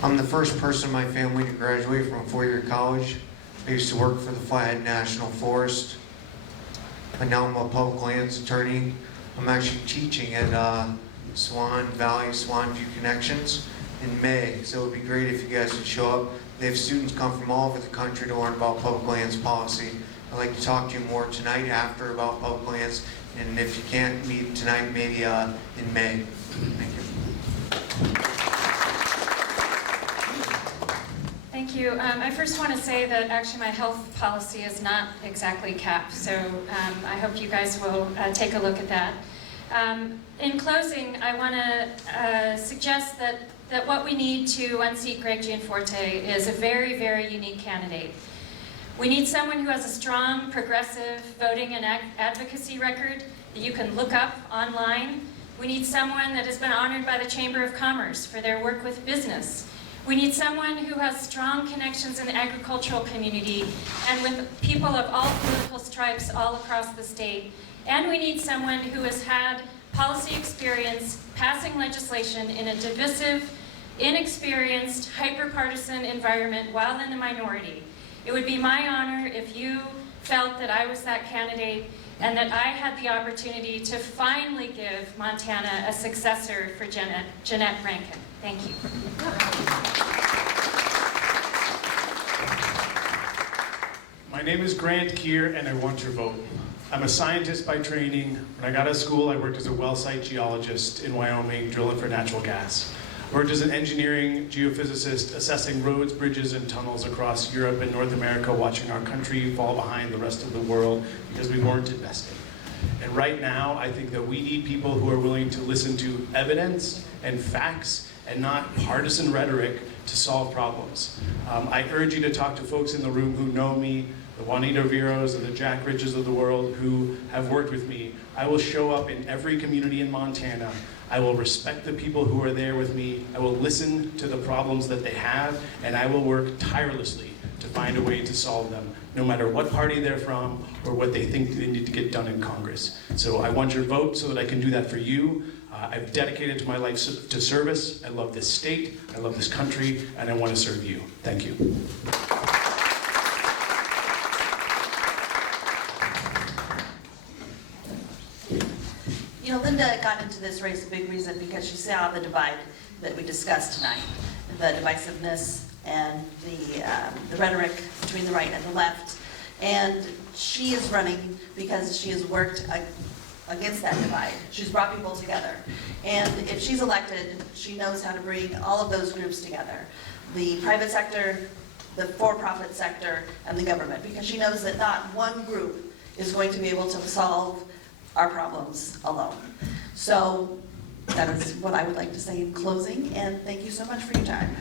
I'm the first person in my family to graduate from a four-year college. I used to work for the Flathead National Forest, but now I'm a public lands attorney. I'm actually teaching at Swan Valley, Swan View Connections in May, so it would be great if you guys would show up. They have students come from all over the country to learn about public lands policy. I'd like to talk to you more tonight after about public lands, and if you can't meet tonight, maybe in May. Thank you. Thank you. I first want to say that actually my health policy is not exactly capped, so I hope you guys will take a look at that. In closing, I want to suggest that what we need to unseat Greg Gianforte is a very, very unique candidate. We need someone who has a strong, progressive voting and advocacy record that you can look up online. We need someone that has been honored by the Chamber of Commerce for their work with business. We need someone who has strong connections in the agricultural community and with people of all political stripes all across the state. And we need someone who has had policy experience passing legislation in a divisive, inexperienced, hyper-partisan environment while in the minority. It would be my honor if you felt that I was that candidate and that I had the opportunity to finally give Montana a successor for Jeanette Rankin. Thank you. My name is Grant Keir, and I want your vote. I'm a scientist by training. When I got out of school, I worked as a well site geologist in Wyoming, drilling for natural gas. worked as an engineering geophysicist assessing roads, bridges, and tunnels across Europe and North America, watching our country fall behind the rest of the world because we weren't investing. And right now, I think that we need people who are willing to listen to evidence and facts and not partisan rhetoric to solve problems. I urge you to talk to folks in the room who know me, the Juanita Viros and the Jack Ridges of the world who have worked with me. I will show up in every community in Montana. I will respect the people who are there with me. I will listen to the problems that they have, and I will work tirelessly to find a way to solve them, no matter what party they're from or what they think they need to get done in Congress. So I want your vote so that I can do that for you. I've dedicated to my life to service. I love this state, I love this country, and I want to serve you. Thank you. You know, Linda got into this race a big reason because she saw the divide that we discussed tonight, the divisiveness and the rhetoric between the right and the left. And she is running because she has worked against that divide. She's brought people together. And if she's elected, she knows how to bring all of those groups together. The private sector, the for-profit sector, and the government, because she knows that not one group is going to be able to solve our problems alone. So that is what I would like to say in closing, and thank you so much for your time.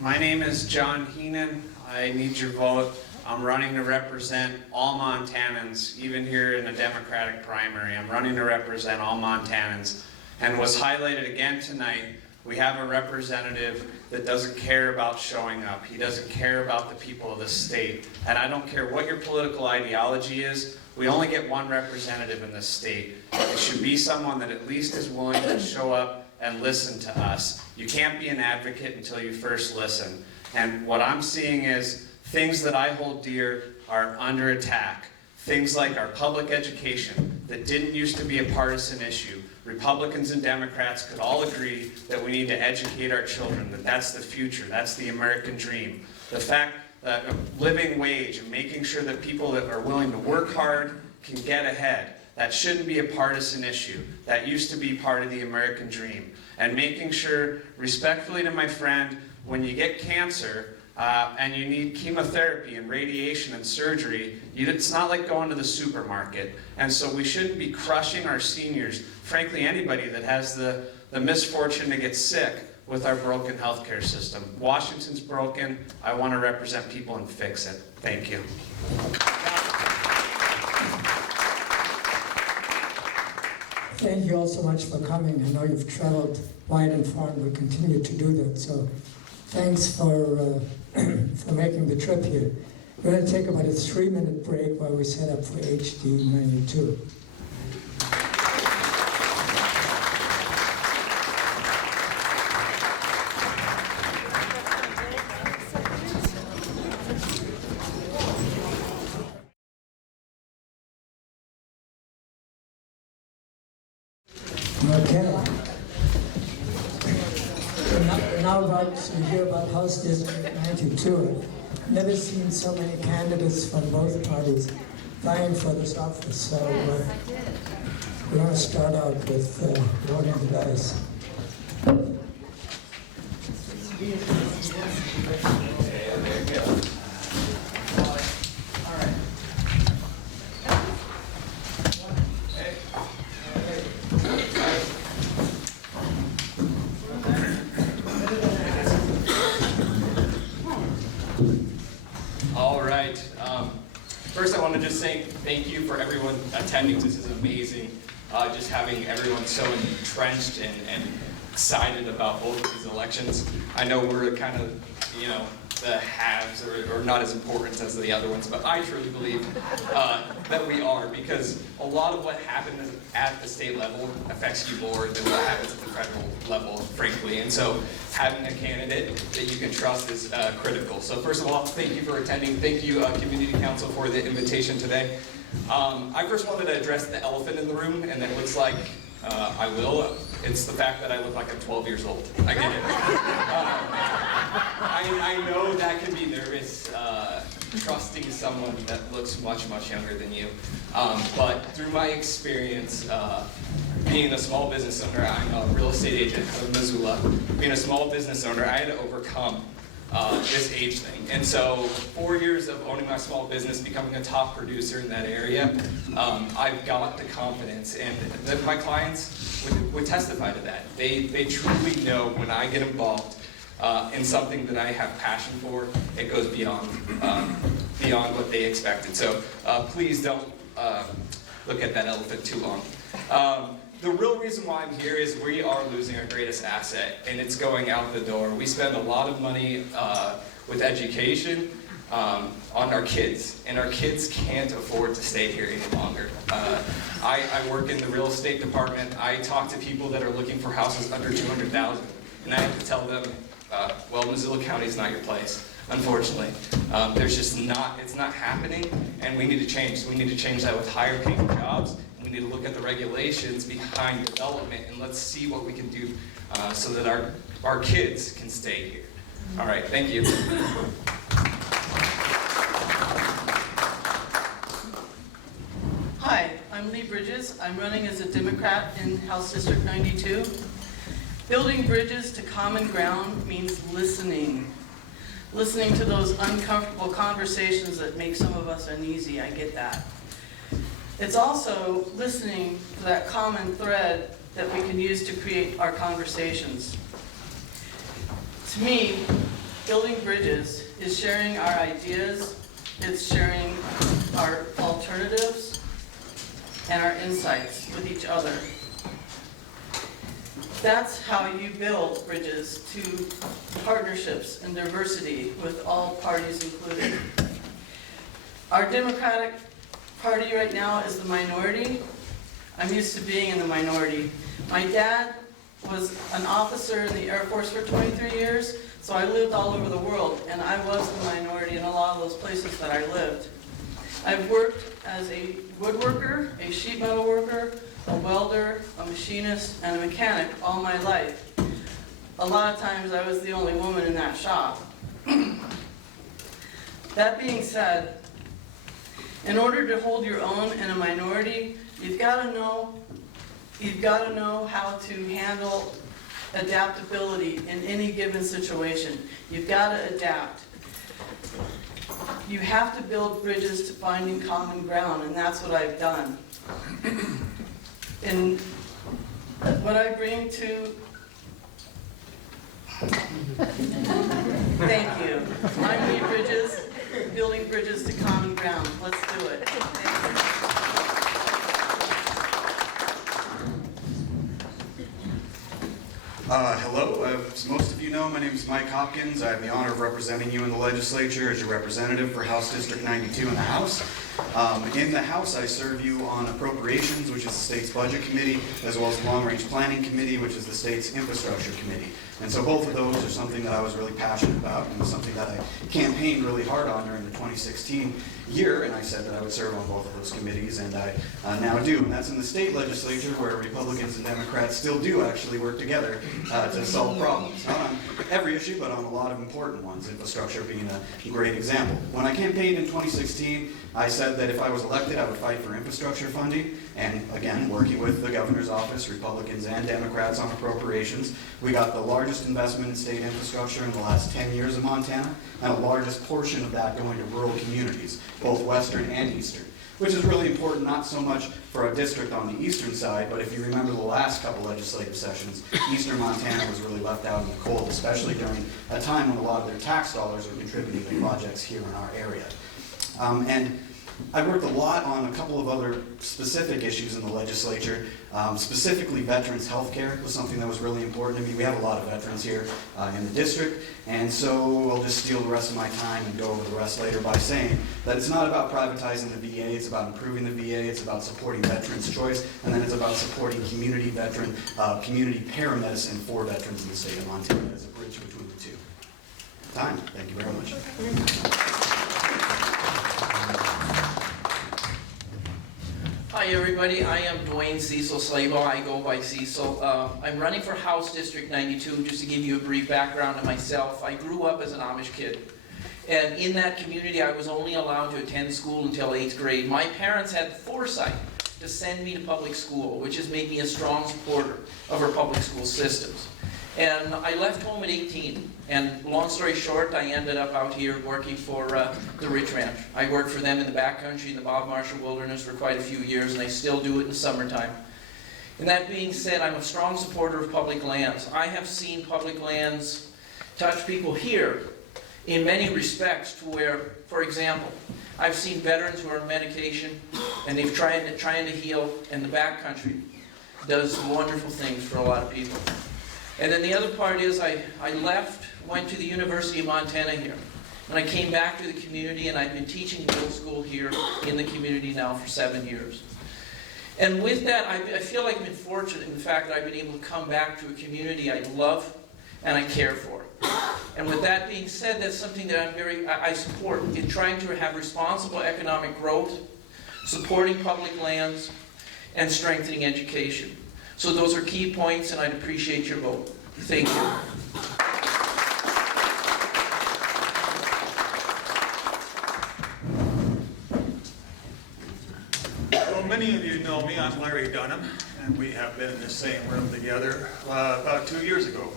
My name is John Heenan. I need your vote. I'm running to represent all Montanans, even here in the Democratic primary. I'm running to represent all Montanans. And what's highlighted again tonight, we have a representative that doesn't care about showing up. He doesn't care about the people of the state. And I don't care what your political ideology is, we only get one representative in this state. It should be someone that at least is willing to show up and listen to us. You can't be an advocate until you first listen. And what I'm seeing is things that I hold dear are under attack. Things like our public education that didn't used to be a partisan issue. Republicans and Democrats could all agree that we need to educate our children, that that's the future, that's the American dream. The fact that a living wage and making sure that people that are willing to work hard can get ahead, that shouldn't be a partisan issue. That used to be part of the American dream. And making sure, respectfully to my friend, when you get cancer, and you need chemotherapy and radiation and surgery, it's not like going to the supermarket. And so we shouldn't be crushing our seniors, frankly anybody that has the misfortune to get sick, with our broken healthcare system. Washington's broken. I want to represent people and fix it. Thank you. Thank you all so much for coming. I know you've traveled wide and far and will continue to do that. So thanks for making the trip here. We're going to take about a 3-minute break while we set up for HD 92. Okay. We're now about to hear about House District 92. I've never seen so many candidates from both parties vying for this office. So we're going to start out with rolling the dice. First, I want to just say thank you for everyone attending. This is amazing. Just having everyone so entrenched and excited about both of these elections. I know we're kind of, the haves are not as important as the other ones, but I truly believe that we are, because a lot of what happens at the state level affects you more than what happens at the federal level, frankly. And so having a candidate that you can trust is critical. So first of all, thank you for attending. Thank you, Community Council, for the invitation today. I first wanted to address the elephant in the room, and it looks like I will. It's the fact that I look like I'm 12 years old. I get it. I know that can be nervous trusting someone that looks much, much younger than you. But through my experience, being a small business owner, I'm a real estate agent out of Missoula. Being a small business owner, I had to overcome this age thing. And so 4 years of owning my small business, becoming a top producer in that area, I've got the confidence, and my clients would testify to that. They truly know when I get involved in something that I have passion for, it goes beyond what they expected. So please don't look at that elephant too long. The real reason why I'm here is we are losing our greatest asset, and it's going out the door. We spend a lot of money with education on our kids, and our kids can't afford to stay here any longer. I work in the real estate department. I talk to people that are looking for houses under $200,000, and I have to tell them, well, Missoula County is not your place. Unfortunately, it's not happening, and we need to change. We need to change that with higher paying jobs. We need to look at the regulations behind development, and let's see what we can do so that our kids can stay here. All right, thank you. Hi, I'm Lee Bridges. I'm running as a Democrat in House District 92. Building bridges to common ground means listening. Listening to those uncomfortable conversations that make some of us uneasy, I get that. It's also listening to that common thread that we can use to create our conversations. To me, building bridges is sharing our ideas, it's sharing our alternatives and our insights with each other. That's how you build bridges to partnerships and diversity with all parties included. Our Democratic Party right now is the minority. I'm used to being in the minority. My dad was an officer in the Air Force for 23 years, so I lived all over the world, and I was the minority in a lot of those places that I lived. I've worked as a woodworker, a sheet metal worker, a welder, a machinist, and a mechanic all my life. A lot of times I was the only woman in that shop. That being said, in order to hold your own in a minority, you've got to know how to handle adaptability in any given situation. You've got to adapt. You have to build bridges to finding common ground, and that's what I've done. And what I bring to... Thank you. I'm Lee Bridges, building bridges to common ground. Let's do it. Hello, as most of you know, my name is Mike Hopkins. I have the honor of representing you in the legislature as your representative for House District 92 in the House. In the House, I serve you on Appropriations, which is the state's budget committee, as well as the Long Range Planning Committee, which is the state's infrastructure committee. And so both of those are something that I was really passionate about and something that I campaigned really hard on during the 2016 year, and I said that I would serve on both of those committees, and I now do. And that's in the state legislature, where Republicans and Democrats still do actually work together to solve problems. Not on every issue, but on a lot of important ones, infrastructure being a great example. When I campaigned in 2016, I said that if I was elected, I would fight for infrastructure funding, and again, working with the governor's office, Republicans and Democrats on appropriations, we got the largest investment in state infrastructure in the last 10 years in Montana, and the largest portion of that going to rural communities, both western and eastern, which is really important, not so much for a district on the eastern side, but if you remember the last couple legislative sessions, eastern Montana was really left out in the cold, especially during a time when a lot of their tax dollars were contributing to projects here in our area. And I worked a lot on a couple of other specific issues in the legislature. Specifically, veterans health care was something that was really important to me. We have a lot of veterans here in the district, and so I'll just steal the rest of my time and go over the rest later by saying that it's not about privatizing the VA, it's about improving the VA, it's about supporting veterans' choice, and then it's about supporting community paramedicine for veterans in the state of Montana as a bridge between the two. Time. Thank you very much. Hi everybody, I am Dwayne Cecil Slavo. I go by Cecil. I'm running for House District 92. Just to give you a brief background on myself, I grew up as an Amish kid. And in that community, I was only allowed to attend school until 8th grade. My parents had the foresight to send me to public school, which has made me a strong supporter of our public school systems. And I left home at 18, and long story short, I ended up out here working for the Ridge Ranch. I worked for them in the backcountry in the Bob Marshall Wilderness for quite a few years, and I still do it in the summertime. And that being said, I'm a strong supporter of public lands. I have seen public lands touch people here in many respects to where, for example, I've seen veterans who are on medication and they've trying to heal, and the backcountry does wonderful things for a lot of people. And then the other part is I left, went to the University of Montana here, and I came back to the community, and I've been teaching middle school here in the community now for 7 years. And with that, I feel like I've been fortunate in the fact that I've been able to come back to a community I love and I care for. And with that being said, that's something that I support in trying to have responsible economic growth, supporting public lands, and strengthening education. So those are key points, and I'd appreciate your vote. Thank you. Well, many of you know me. I'm Larry Dunham, and we have been in the same room together about 2 years ago.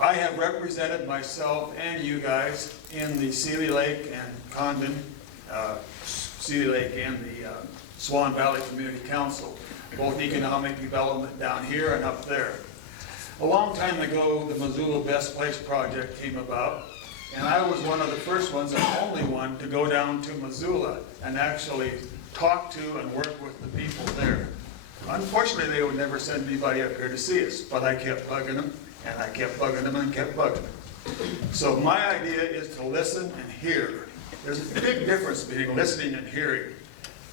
I have represented myself and you guys in the Seeley Lake and Condon, Seeley Lake and the Swan Valley Community Council, both economic development down here and up there. A long time ago, the Missoula Best Place Project came about, and I was one of the first ones and only one to go down to Missoula and actually talk to and work with the people there. Unfortunately, they would never send anybody up here to see us, but I kept bugging them, and I kept bugging them and kept bugging them. So my idea is to listen and hear. There's a big difference between listening and hearing.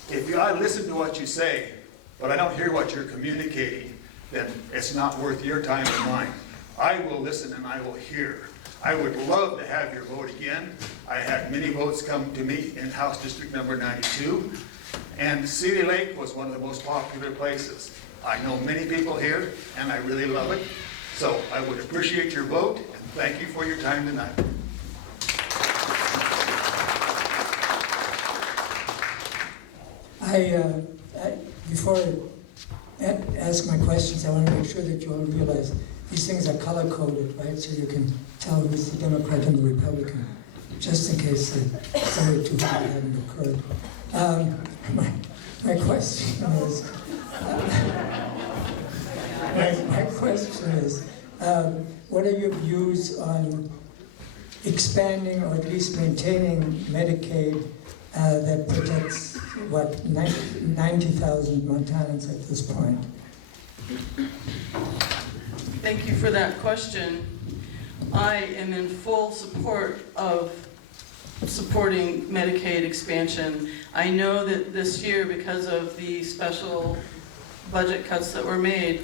If I listen to what you say, but I don't hear what you're communicating, then it's not worth your time or mine. I will listen and I will hear. I would love to have your vote again. I had many votes come to me in House District number 92, and Seeley Lake was one of the most popular places. I know many people here, and I really love it. So I would appreciate your vote, and thank you for your time tonight. Before I ask my questions, I want to make sure that you all realize these things are color-coded, right? So you can tell who's the Democrat and the Republican, just in case somebody too hard hadn't occurred. My question is, my question is, what are your views on expanding or at least maintaining Medicaid that protects, what, 90,000 Montanans at this point? Thank you for that question. I am in full support of supporting Medicaid expansion. I know that this year, because of the special budget cuts that were made,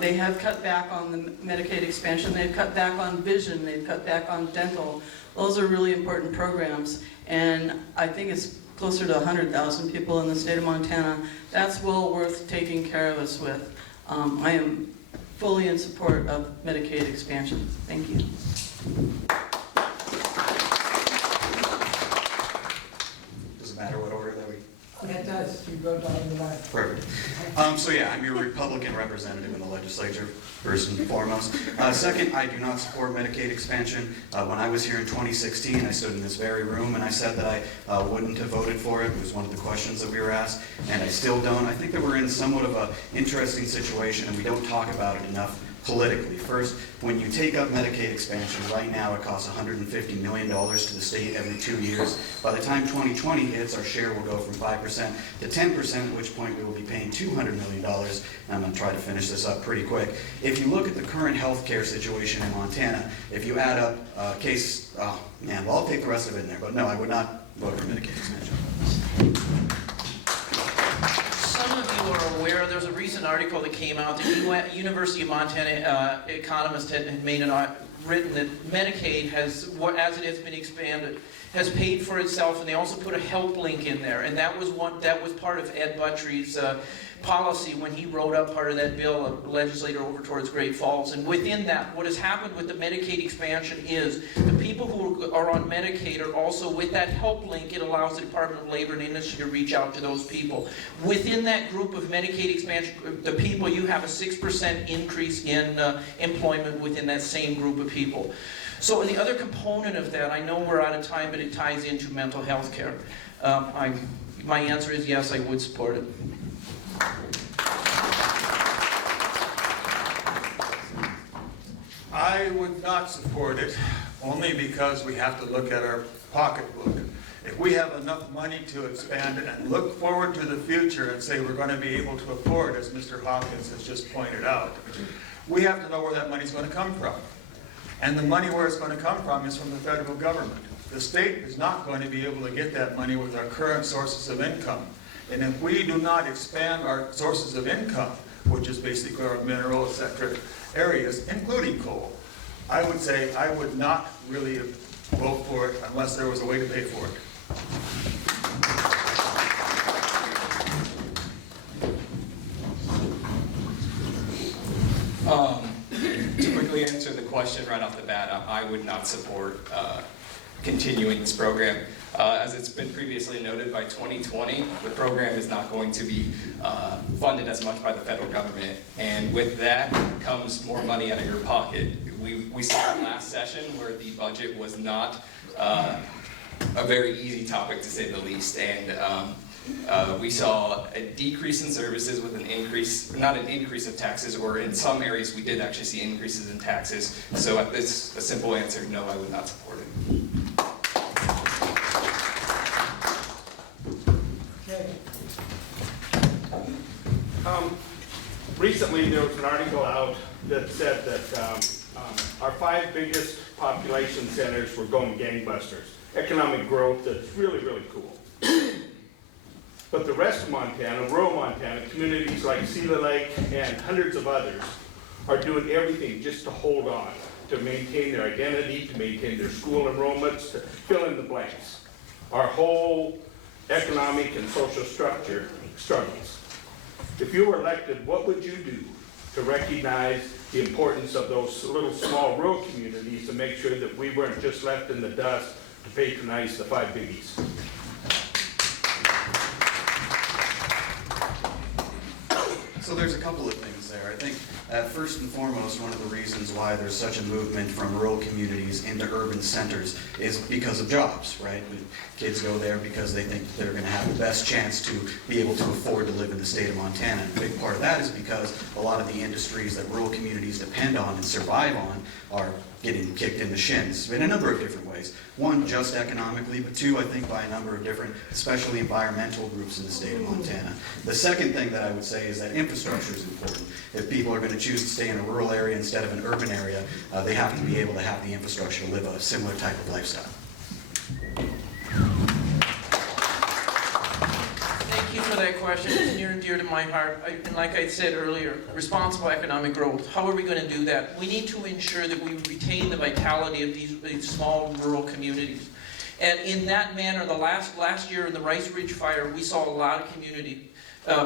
they have cut back on the Medicaid expansion. They've cut back on vision. They've cut back on dental. Those are really important programs. And I think it's closer to 100,000 people in the state of Montana. That's well worth taking care of us with. I am fully in support of Medicaid expansion. Thank you. Does it matter what order that we? It does. You go down the line. Perfect. So yeah, I'm your Republican representative in the legislature, first and foremost. Second, I do not support Medicaid expansion. When I was here in 2016, I stood in this very room and I said that I wouldn't have voted for it. It was one of the questions that we were asked, and I still don't. I think that we're in somewhat of an interesting situation, and we don't talk about it enough politically. First, when you take up Medicaid expansion, right now it costs $150 million to the state every 2 years. By the time 2020 hits, our share will go from 5% to 10%, at which point we will be paying $200 million. And I'm going to try to finish this up pretty quick. If you look at the current health care situation in Montana, if you add up I'll take the rest of it in there, but no, I would not vote for Medicaid expansion. Some of you are aware, there's a recent article that came out, the University of Montana economist had written that Medicaid has, as it has been expanded, has paid for itself, and they also put a help link in there, and that was part of Ed Buttry's policy when he wrote up part of that bill, a legislator over towards Great Falls. And within that, what has happened with the Medicaid expansion is the people who are on Medicaid are also, with that help link, it allows the Department of Labor and Industry to reach out to those people. Within that group of Medicaid expansion, the people, you have a 6% increase in employment within that same group of people. So the other component of that, I know we're out of time, but it ties into mental health care. My answer is yes, I would support it. I would not support it, only because we have to look at our pocketbook. If we have enough money to expand it and look forward to the future and say we're going to be able to afford, as Mr. Hopkins has just pointed out, we have to know where that money's going to come from. And the money where it's going to come from is from the federal government. The state is not going to be able to get that money with our current sources of income. And if we do not expand our sources of income, which is basically our mineral, etc., areas, including coal, I would say I would not really vote for it unless there was a way to pay for it. To quickly answer the question right off the bat, I would not support continuing this program. As it's been previously noted, by 2020, the program is not going to be funded as much by the federal government, and with that comes more money out of your pocket. We saw last session where the budget was not a very easy topic, to say the least, and we saw a decrease in services with an increase, not an increase of taxes, or in some areas we did actually see increases in taxes. So at this, a simple answer, no, I would not support it. Recently, there was an article out that said that our 5 biggest population centers were going gangbusters. Economic growth that's really, really cool. But the rest of Montana, rural Montana, communities like Cedar Lake and hundreds of others are doing everything just to hold on, to maintain their identity, to maintain their school enrollments, to fill in the blanks. Our whole economic and social structure struggles. If you were elected, what would you do to recognize the importance of those little small rural communities and make sure that we weren't just left in the dust to patronize the 5 biggies? So there's a couple of things there. I think first and foremost, one of the reasons why there's such a movement from rural communities into urban centers is because of jobs, right? Kids go there because they think they're going to have the best chance to be able to afford to live in the state of Montana. And a big part of that is because a lot of the industries that rural communities depend on and survive on are getting kicked in the shins in a number of different ways. One, just economically, but two, I think by a number of different, especially environmental groups in the state of Montana. The second thing that I would say is that infrastructure is important. If people are going to choose to stay in a rural area instead of an urban area, they have to be able to have the infrastructure to live a similar type of lifestyle. Thank you for that question. It's near and dear to my heart. And like I said earlier, responsible economic growth. How are we going to do that? We need to ensure that we retain the vitality of these small rural communities. And in that manner, the last year in the Rice Ridge Fire, we saw a lot of community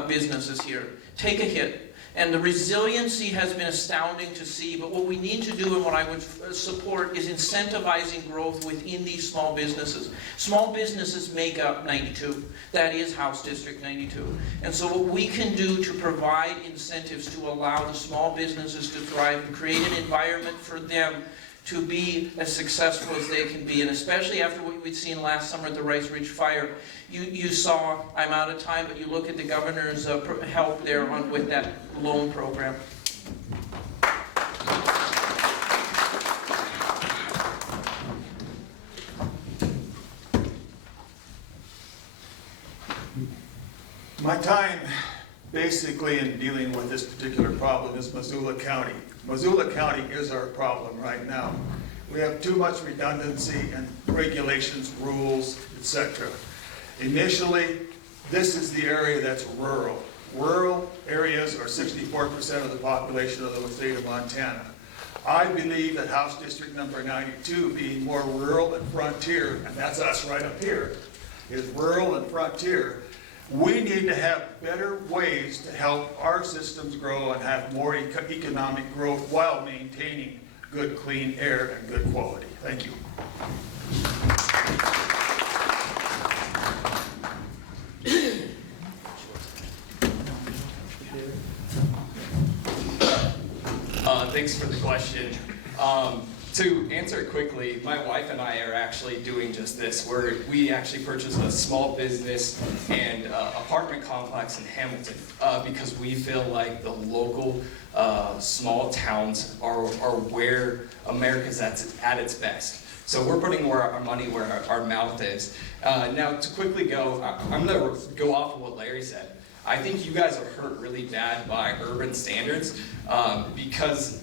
businesses here take a hit. And the resiliency has been astounding to see, but what we need to do and what I would support is incentivizing growth within these small businesses. Small businesses make up 92. That is House District 92. And so what we can do to provide incentives to allow the small businesses to thrive and create an environment for them to be as successful as they can be, and especially after what we'd seen last summer at the Rice Ridge Fire. You saw, I'm out of time, but you look at the governor's help there with that loan program. My time, basically, in dealing with this particular problem is Missoula County. Missoula County is our problem right now. We have too much redundancy and regulations, rules, etc. Initially, this is the area that's rural. Rural areas are 64% of the population of the state of Montana. I believe that House District number 92 being more rural and frontier, and that's us right up here, is rural and frontier, We need to have better ways to help our systems grow and have more economic growth while maintaining good, clean air and good quality. Thank you. Thanks for the question. To answer it quickly, my wife and I are actually doing just this. We actually purchased a small business and apartment complex in Hamilton because we feel like the local small towns are where America's at its best. So we're putting our money where our mouth is. Now, to quickly go, I'm going to go off of what Larry said. I think you guys are hurt really bad by urban standards because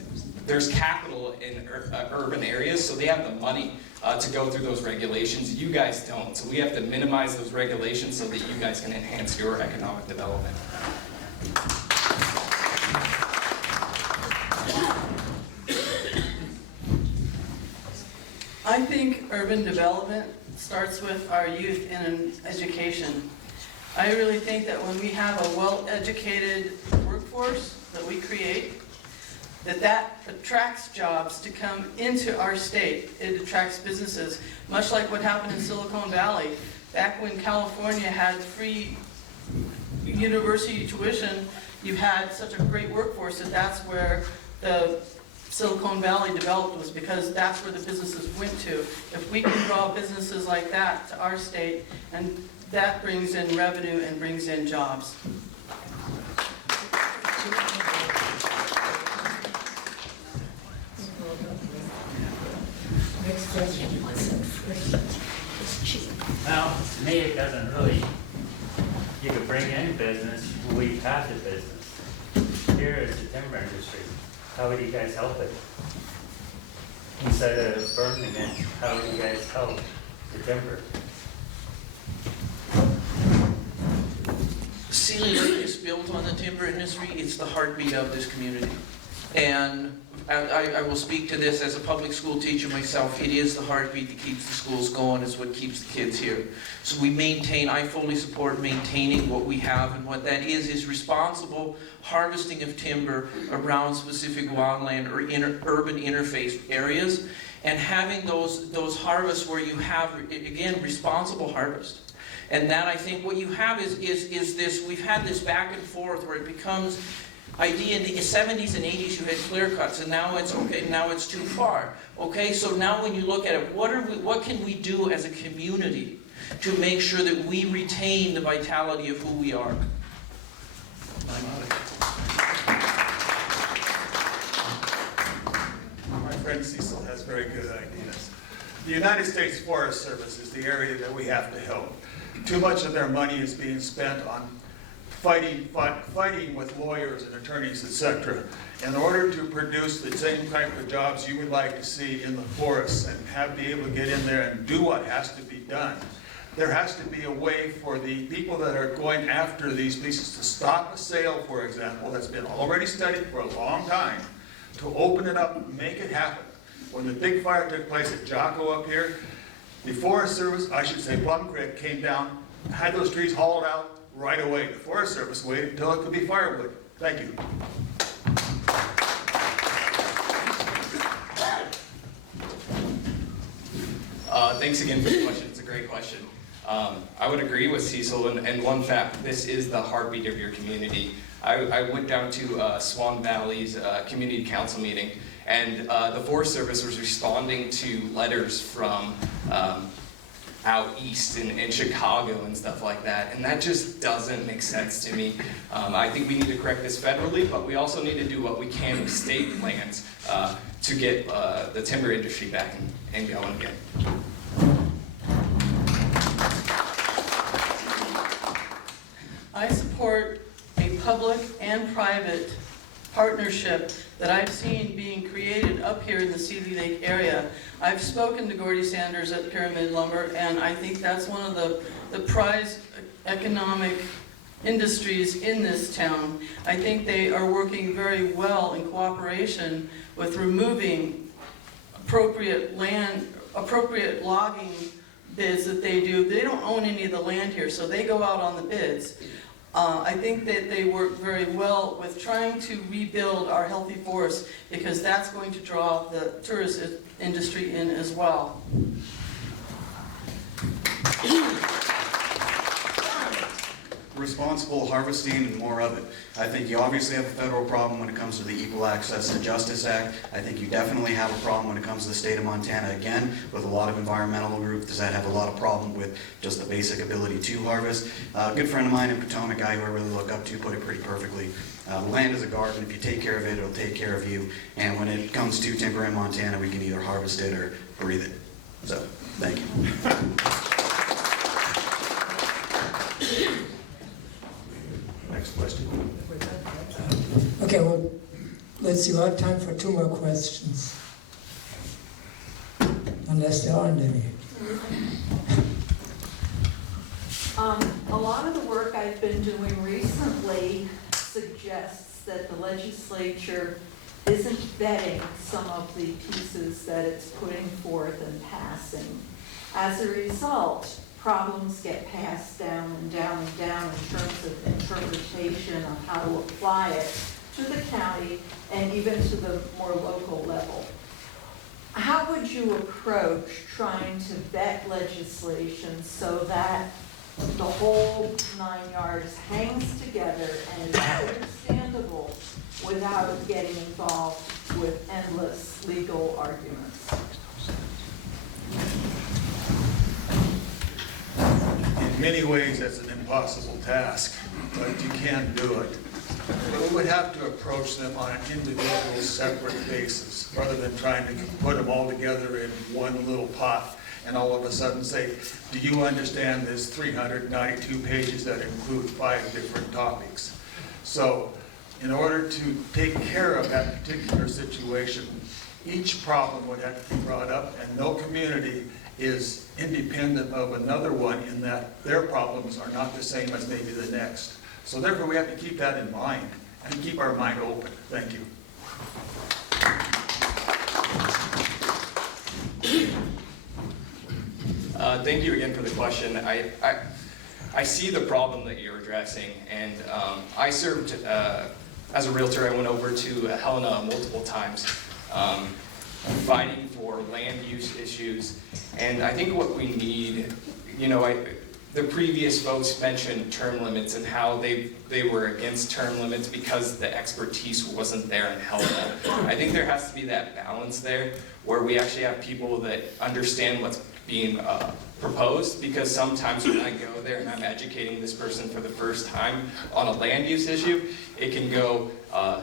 there's capital in urban areas, so they have the money to go through those regulations. You guys don't, so we have to minimize those regulations so that you guys can enhance your economic development. I think urban development starts with our youth in education. I really think that when we have a well-educated workforce that we create, that attracts jobs to come into our state. It attracts businesses, much like what happened in Silicon Valley. Back when California had free university tuition, you had such a great workforce that's where the Silicon Valley developed, was because that's where the businesses went to. If we can draw businesses like that to our state, and that brings in revenue and brings in jobs. Well, to me, it doesn't really, you could bring in business, we have the business. Here is the timber industry. How would you guys help it? Instead of burning it, how would you guys help the timber? Sealy Lake is built on the timber industry. It's the heartbeat of this community. And I will speak to this as a public school teacher myself. It is the heartbeat that keeps the schools going. It's what keeps the kids here. So we maintain, I fully support maintaining what we have, and what that is responsible harvesting of timber around specific wildland or urban interface areas, and having those harvests where you have, again, responsible harvest. And that, I think, what you have is this, we've had this back and forth where it becomes idea in the 70s and 80s you had clear cuts, and now it's okay, now it's too far. Okay, so now when you look at it, what can we do as a community to make sure that we retain the vitality of who we are? My friend Cecil has very good ideas. The United States Forest Service is the area that we have to help. Too much of their money is being spent on fighting with lawyers and attorneys, etc. In order to produce the same type of jobs you would like to see in the forests and be able to get in there and do what has to be done, there has to be a way for the people that are going after these pieces to stop a sale, for example, that's been already studied for a long time, to open it up and make it happen. When the big fire took place at Jocko up here, the Forest Service, I should say Plum Creek, came down, had those trees hauled out right away. The Forest Service waited until it could be firewood. Thank you. Thanks again for the question. It's a great question. I would agree with Cecil, and one fact, this is the heartbeat of your community. I went down to Swan Valley's community council meeting, and the Forest Service was responding to letters from out east in Chicago and stuff like that, and that just doesn't make sense to me. I think we need to correct this federally, but we also need to do what we can with state lands to get the timber industry back and going again. I support a public and private partnership that I've seen being created up here in the Seeley Lake area. I've spoken to Gordy Sanders at Pyramid Lumber, and I think that's one of the prized economic industries in this town. I think they are working very well in cooperation with removing appropriate logging bids that they do, they don't own any of the land here, so they go out on the bids. I think that they work very well with trying to rebuild our healthy forests, because that's going to draw the tourist industry in as well. Responsible harvesting and more of it. I think you obviously have a federal problem when it comes to the Equal Access to Justice Act. I think you definitely have a problem when it comes to the state of Montana, again, with a lot of environmental groups that have a lot of problem with just the basic ability to harvest. A good friend of mine in Potomac, guy who I really look up to, put it pretty perfectly. Land is a garden. If you take care of it, it'll take care of you. And when it comes to timber in Montana, we can either harvest it or breathe it. So, thank you. Next question. Okay, well, let's see, we'll have time for 2 more questions. Unless there aren't any. A lot of the work I've been doing recently suggests that the legislature isn't vetting some of the pieces that it's putting forth and passing. As a result, problems get passed down and down and down in terms of interpretation of how to apply it to the county and even to the more local level. How would you approach trying to vet legislation so that the whole 9 yards hangs together and is understandable without getting involved with endless legal arguments? In many ways, that's an impossible task, but you can do it. But we would have to approach them on an individual, separate basis, rather than trying to put them all together in one little pot and all of a sudden say, do you understand this 392 pages that include 5 different topics? So, in order to take care of that particular situation, each problem would have to be brought up, and no community is independent of another one in that their problems are not the same as maybe the next. So therefore, we have to keep that in mind and keep our mind open. Thank you. Thank you again for the question. I see the problem that you're addressing, and I served as a realtor. I went over to Helena multiple times, fighting for land use issues, and I think what we need, the previous folks mentioned term limits and how they were against term limits because the expertise wasn't there in Helena. I think there has to be that balance there where we actually have people that understand what's being proposed, because sometimes when I go there and I'm educating this person for the first time on a land use issue, it can go a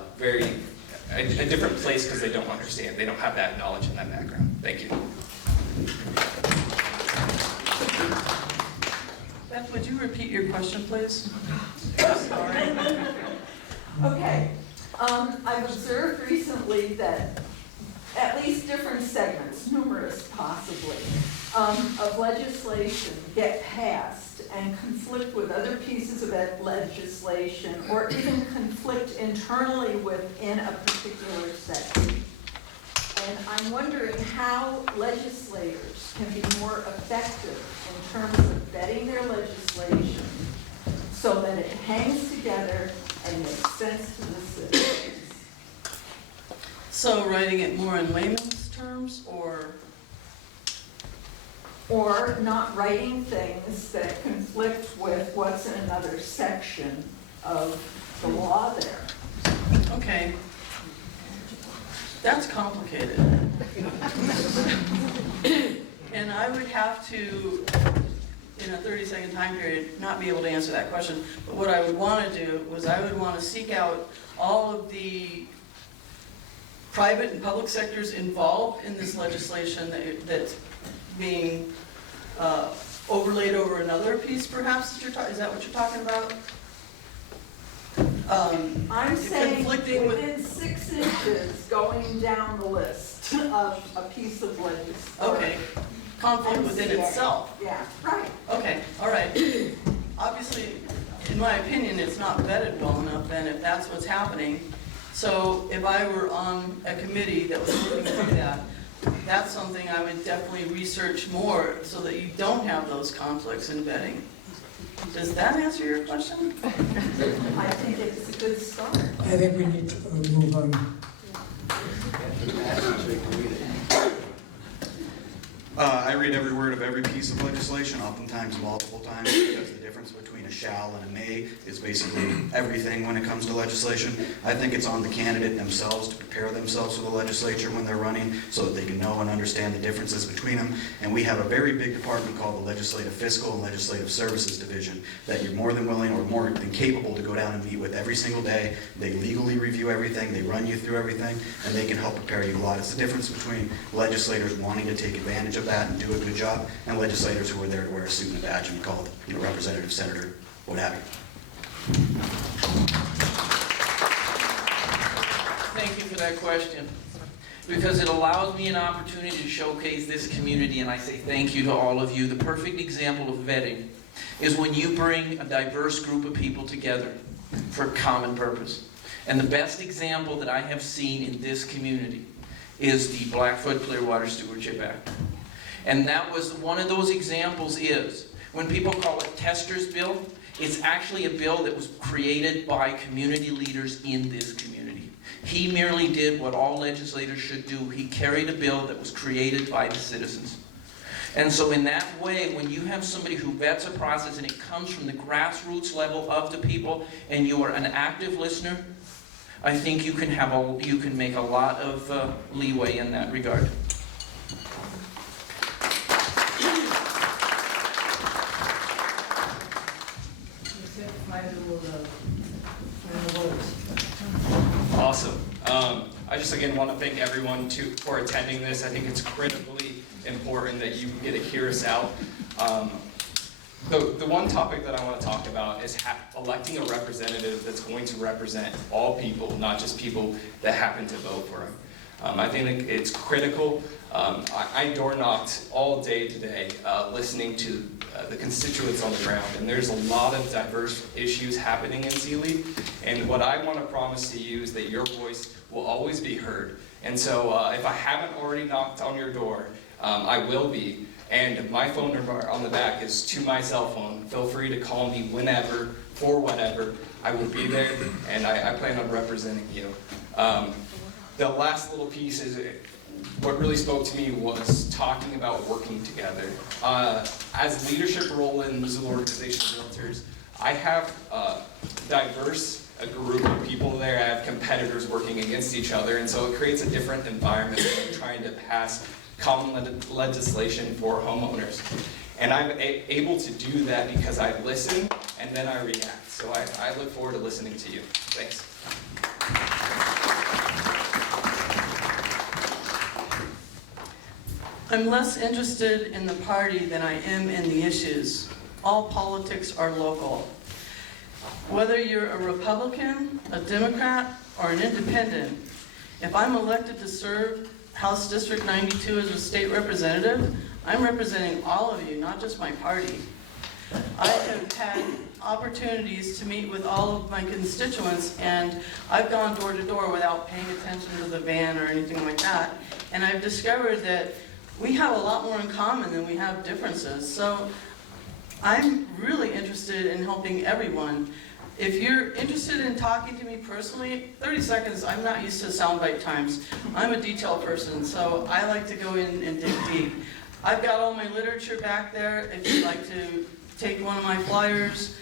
different place because they don't understand. They don't have that knowledge and that background. Thank you. Beth, would you repeat your question, please? Sorry. Okay. I've observed recently that at least different segments, numerous possibly, of legislation get passed and conflict with other pieces of legislation, or even conflict internally within a particular section. And I'm wondering how legislators can be more effective in terms of vetting their legislation so that it hangs together and makes sense to the citizens. So writing it more in layman's terms, or not writing things that conflict with what's in another section of the law there. Okay. That's complicated. And I would have to, in a 30-second time period, not be able to answer that question. But what I would want to do was I would want to seek out all of the private and public sectors involved in this legislation that's being overlaid over another piece, perhaps, that is that what you're talking about? I'm saying conflicting with- within 6 inches going down the list of a piece of legislation. Okay, conflict within itself. Yeah, right. Okay, all right. Obviously, in my opinion, it's not vetted well enough then if that's what's happening. So if I were on a committee that was looking through that, that's something I would definitely research more so that you don't have those conflicts in vetting. Does that answer your question? I think it's a good start. I think we need to move on. I read every word of every piece of legislation, oftentimes multiple times, because the difference between a shall and a may is basically everything when it comes to legislation. I think it's on the candidate themselves to prepare themselves for the legislature when they're running so that they can know and understand the differences between them. And we have a very big department called the Legislative Fiscal and Legislative Services Division that you're more than willing or more than capable to go down and meet with every single day. They legally review everything, they run you through everything, and they can help prepare you a lot. It's the difference between legislators wanting to take advantage of that and do a good job, and legislators who are there to wear a suit and a badge and be called, representative, senator, what have you. Thank you for that question, because it allows me an opportunity to showcase this community, and I say thank you to all of you. The perfect example of vetting is when you bring a diverse group of people together for a common purpose. And the best example that I have seen in this community is the Blackfoot Clearwater Stewardship Act. And that was one of those examples is, when people call it Tester's bill, it's actually a bill that was created by community leaders in this community. He merely did what all legislators should do. He carried a bill that was created by the citizens. And so in that way, when you have somebody who vets a process and it comes from the grassroots level of the people, and you are an active listener, I think you can make a lot of leeway in that regard. Awesome. I just again want to thank everyone for attending this. I think it's critically important that you get to hear us out. The one topic that I want to talk about is electing a representative that's going to represent all people, not just people that happen to vote for him. I think it's critical. I door knocked all day today listening to the constituents on the ground, and there's a lot of diverse issues happening in Sealy, and what I want to promise to you is that your voice will always be heard. And so if I haven't already knocked on your door, I will be, and my phone number on the back is to my cell phone. Feel free to call me whenever, for whatever. I will be there, and I plan on representing you. The last little piece is what really spoke to me was talking about working together. As leadership role in Missoula Organization of Realtors, I have a diverse group of people there. I have competitors working against each other, and so it creates a different environment when trying to pass common legislation for homeowners. And I'm able to do that because I listen and then I react. So I look forward to listening to you. Thanks. I'm less interested in the party than I am in the issues. All politics are local. Whether you're a Republican, a Democrat, or an independent, if I'm elected to serve House District 92 as a state representative, I'm representing all of you, not just my party. I have had opportunities to meet with all of my constituents, and I've gone door to door without paying attention to the van or anything like that, and I've discovered that we have a lot more in common than we have differences. So I'm really interested in helping everyone. If you're interested in talking to me personally, 30 seconds, I'm not used to soundbite times. I'm a detail person, so I like to go in and dig deep. I've got all my literature back there. If you'd like to take one of my flyers,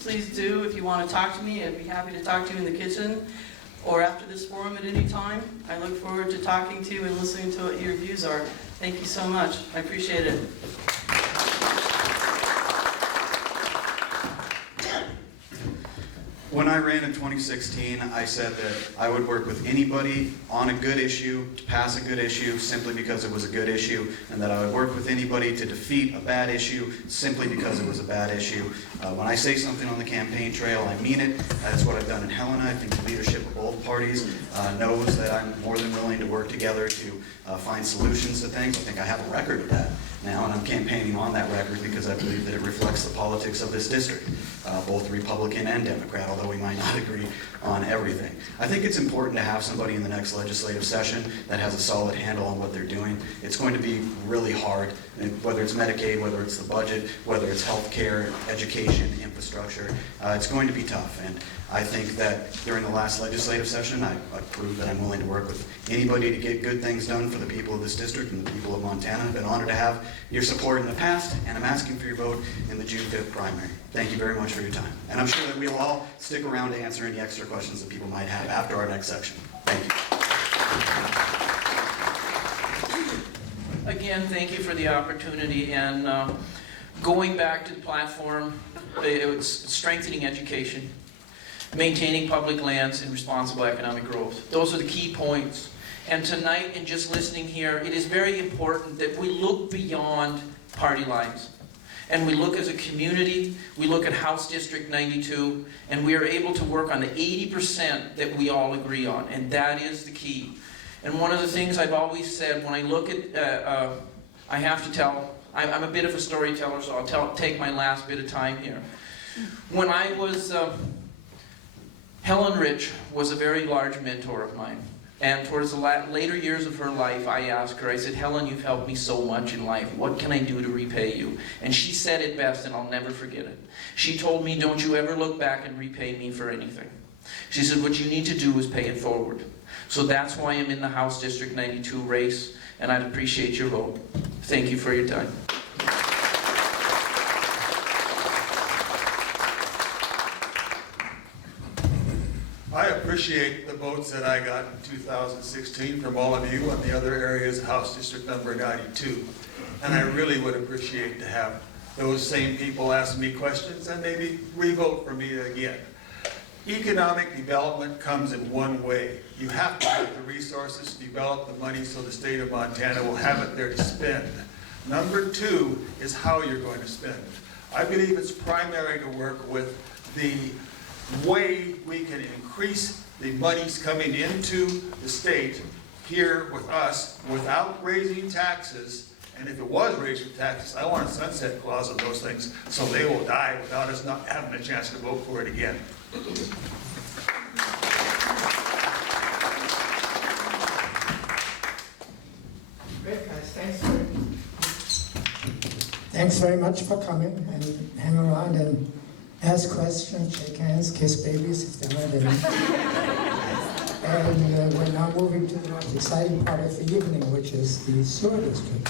please do. If you want to talk to me, I'd be happy to talk to you in the kitchen or after this forum at any time. I look forward to talking to you and listening to what your views are. Thank you so much. I appreciate it. When I ran in 2016, I said that I would work with anybody on a good issue, to pass a good issue, simply because it was a good issue, and that I would work with anybody to defeat a bad issue, simply because it was a bad issue. When I say something on the campaign trail, I mean it. That's what I've done in Helena. I think the leadership of both parties knows that I'm more than willing to work together to find solutions to things. I think I have a record of that. now, and I'm campaigning on that record because I believe that it reflects the politics of this district, both Republican and Democrat, although we might not agree on everything. I think it's important to have somebody in the next legislative session that has a solid handle on what they're doing. It's going to be really hard, whether it's Medicaid, whether it's the budget, whether it's health care, education, infrastructure. It's going to be tough, and I think that during the last legislative session, I proved that I'm willing to work with anybody to get good things done for the people of this district and the people of Montana. I've been honored to have your support in the past, and I'm asking for your vote in the June 5th primary. Thank you very much for your time. And I'm sure that we'll all stick around to answer any extra questions that people might have after our next section. Thank you. Again, thank you for the opportunity, and going back to the platform, it's strengthening education, maintaining public lands, and responsible economic growth. Those are the key points. And tonight, in just listening here, it is very important that we look beyond party lines. And we look as a community, we look at House District 92, and we are able to work on the 80% that we all agree on, and that is the key. And one of the things I've always said, when I look at, I have to tell, I'm a bit of a storyteller, so I'll take my last bit of time here. When I was, Helen Rich was a very large mentor of mine. And towards the later years of her life, I asked her, I said, Helen, you've helped me so much in life. What can I do to repay you? And she said it best, and I'll never forget it. She told me, don't you ever look back and repay me for anything. She said, what you need to do is pay it forward. So that's why I'm in the House District 92 race, and I'd appreciate your vote. Thank you for your time. I appreciate the votes that I got in 2016 from all of you on the other areas of House District number 92. And I really would appreciate to have those same people ask me questions and maybe re-vote for me again. Economic development comes in one way. You have to have the resources to develop the money so the state of Montana will have it there to spend. Number two is how you're going to spend it. I believe it's primary to work with the way we can increase the monies coming into the state here with us without raising taxes. And if it was raising taxes, I want a sunset clause of those things so they will die without us not having a chance to vote for it again. Great, guys. Thanks very much for coming, and hang around and ask questions, shake hands, kiss babies if there are any. And we're now moving to the most exciting part of the evening, which is the sewer district.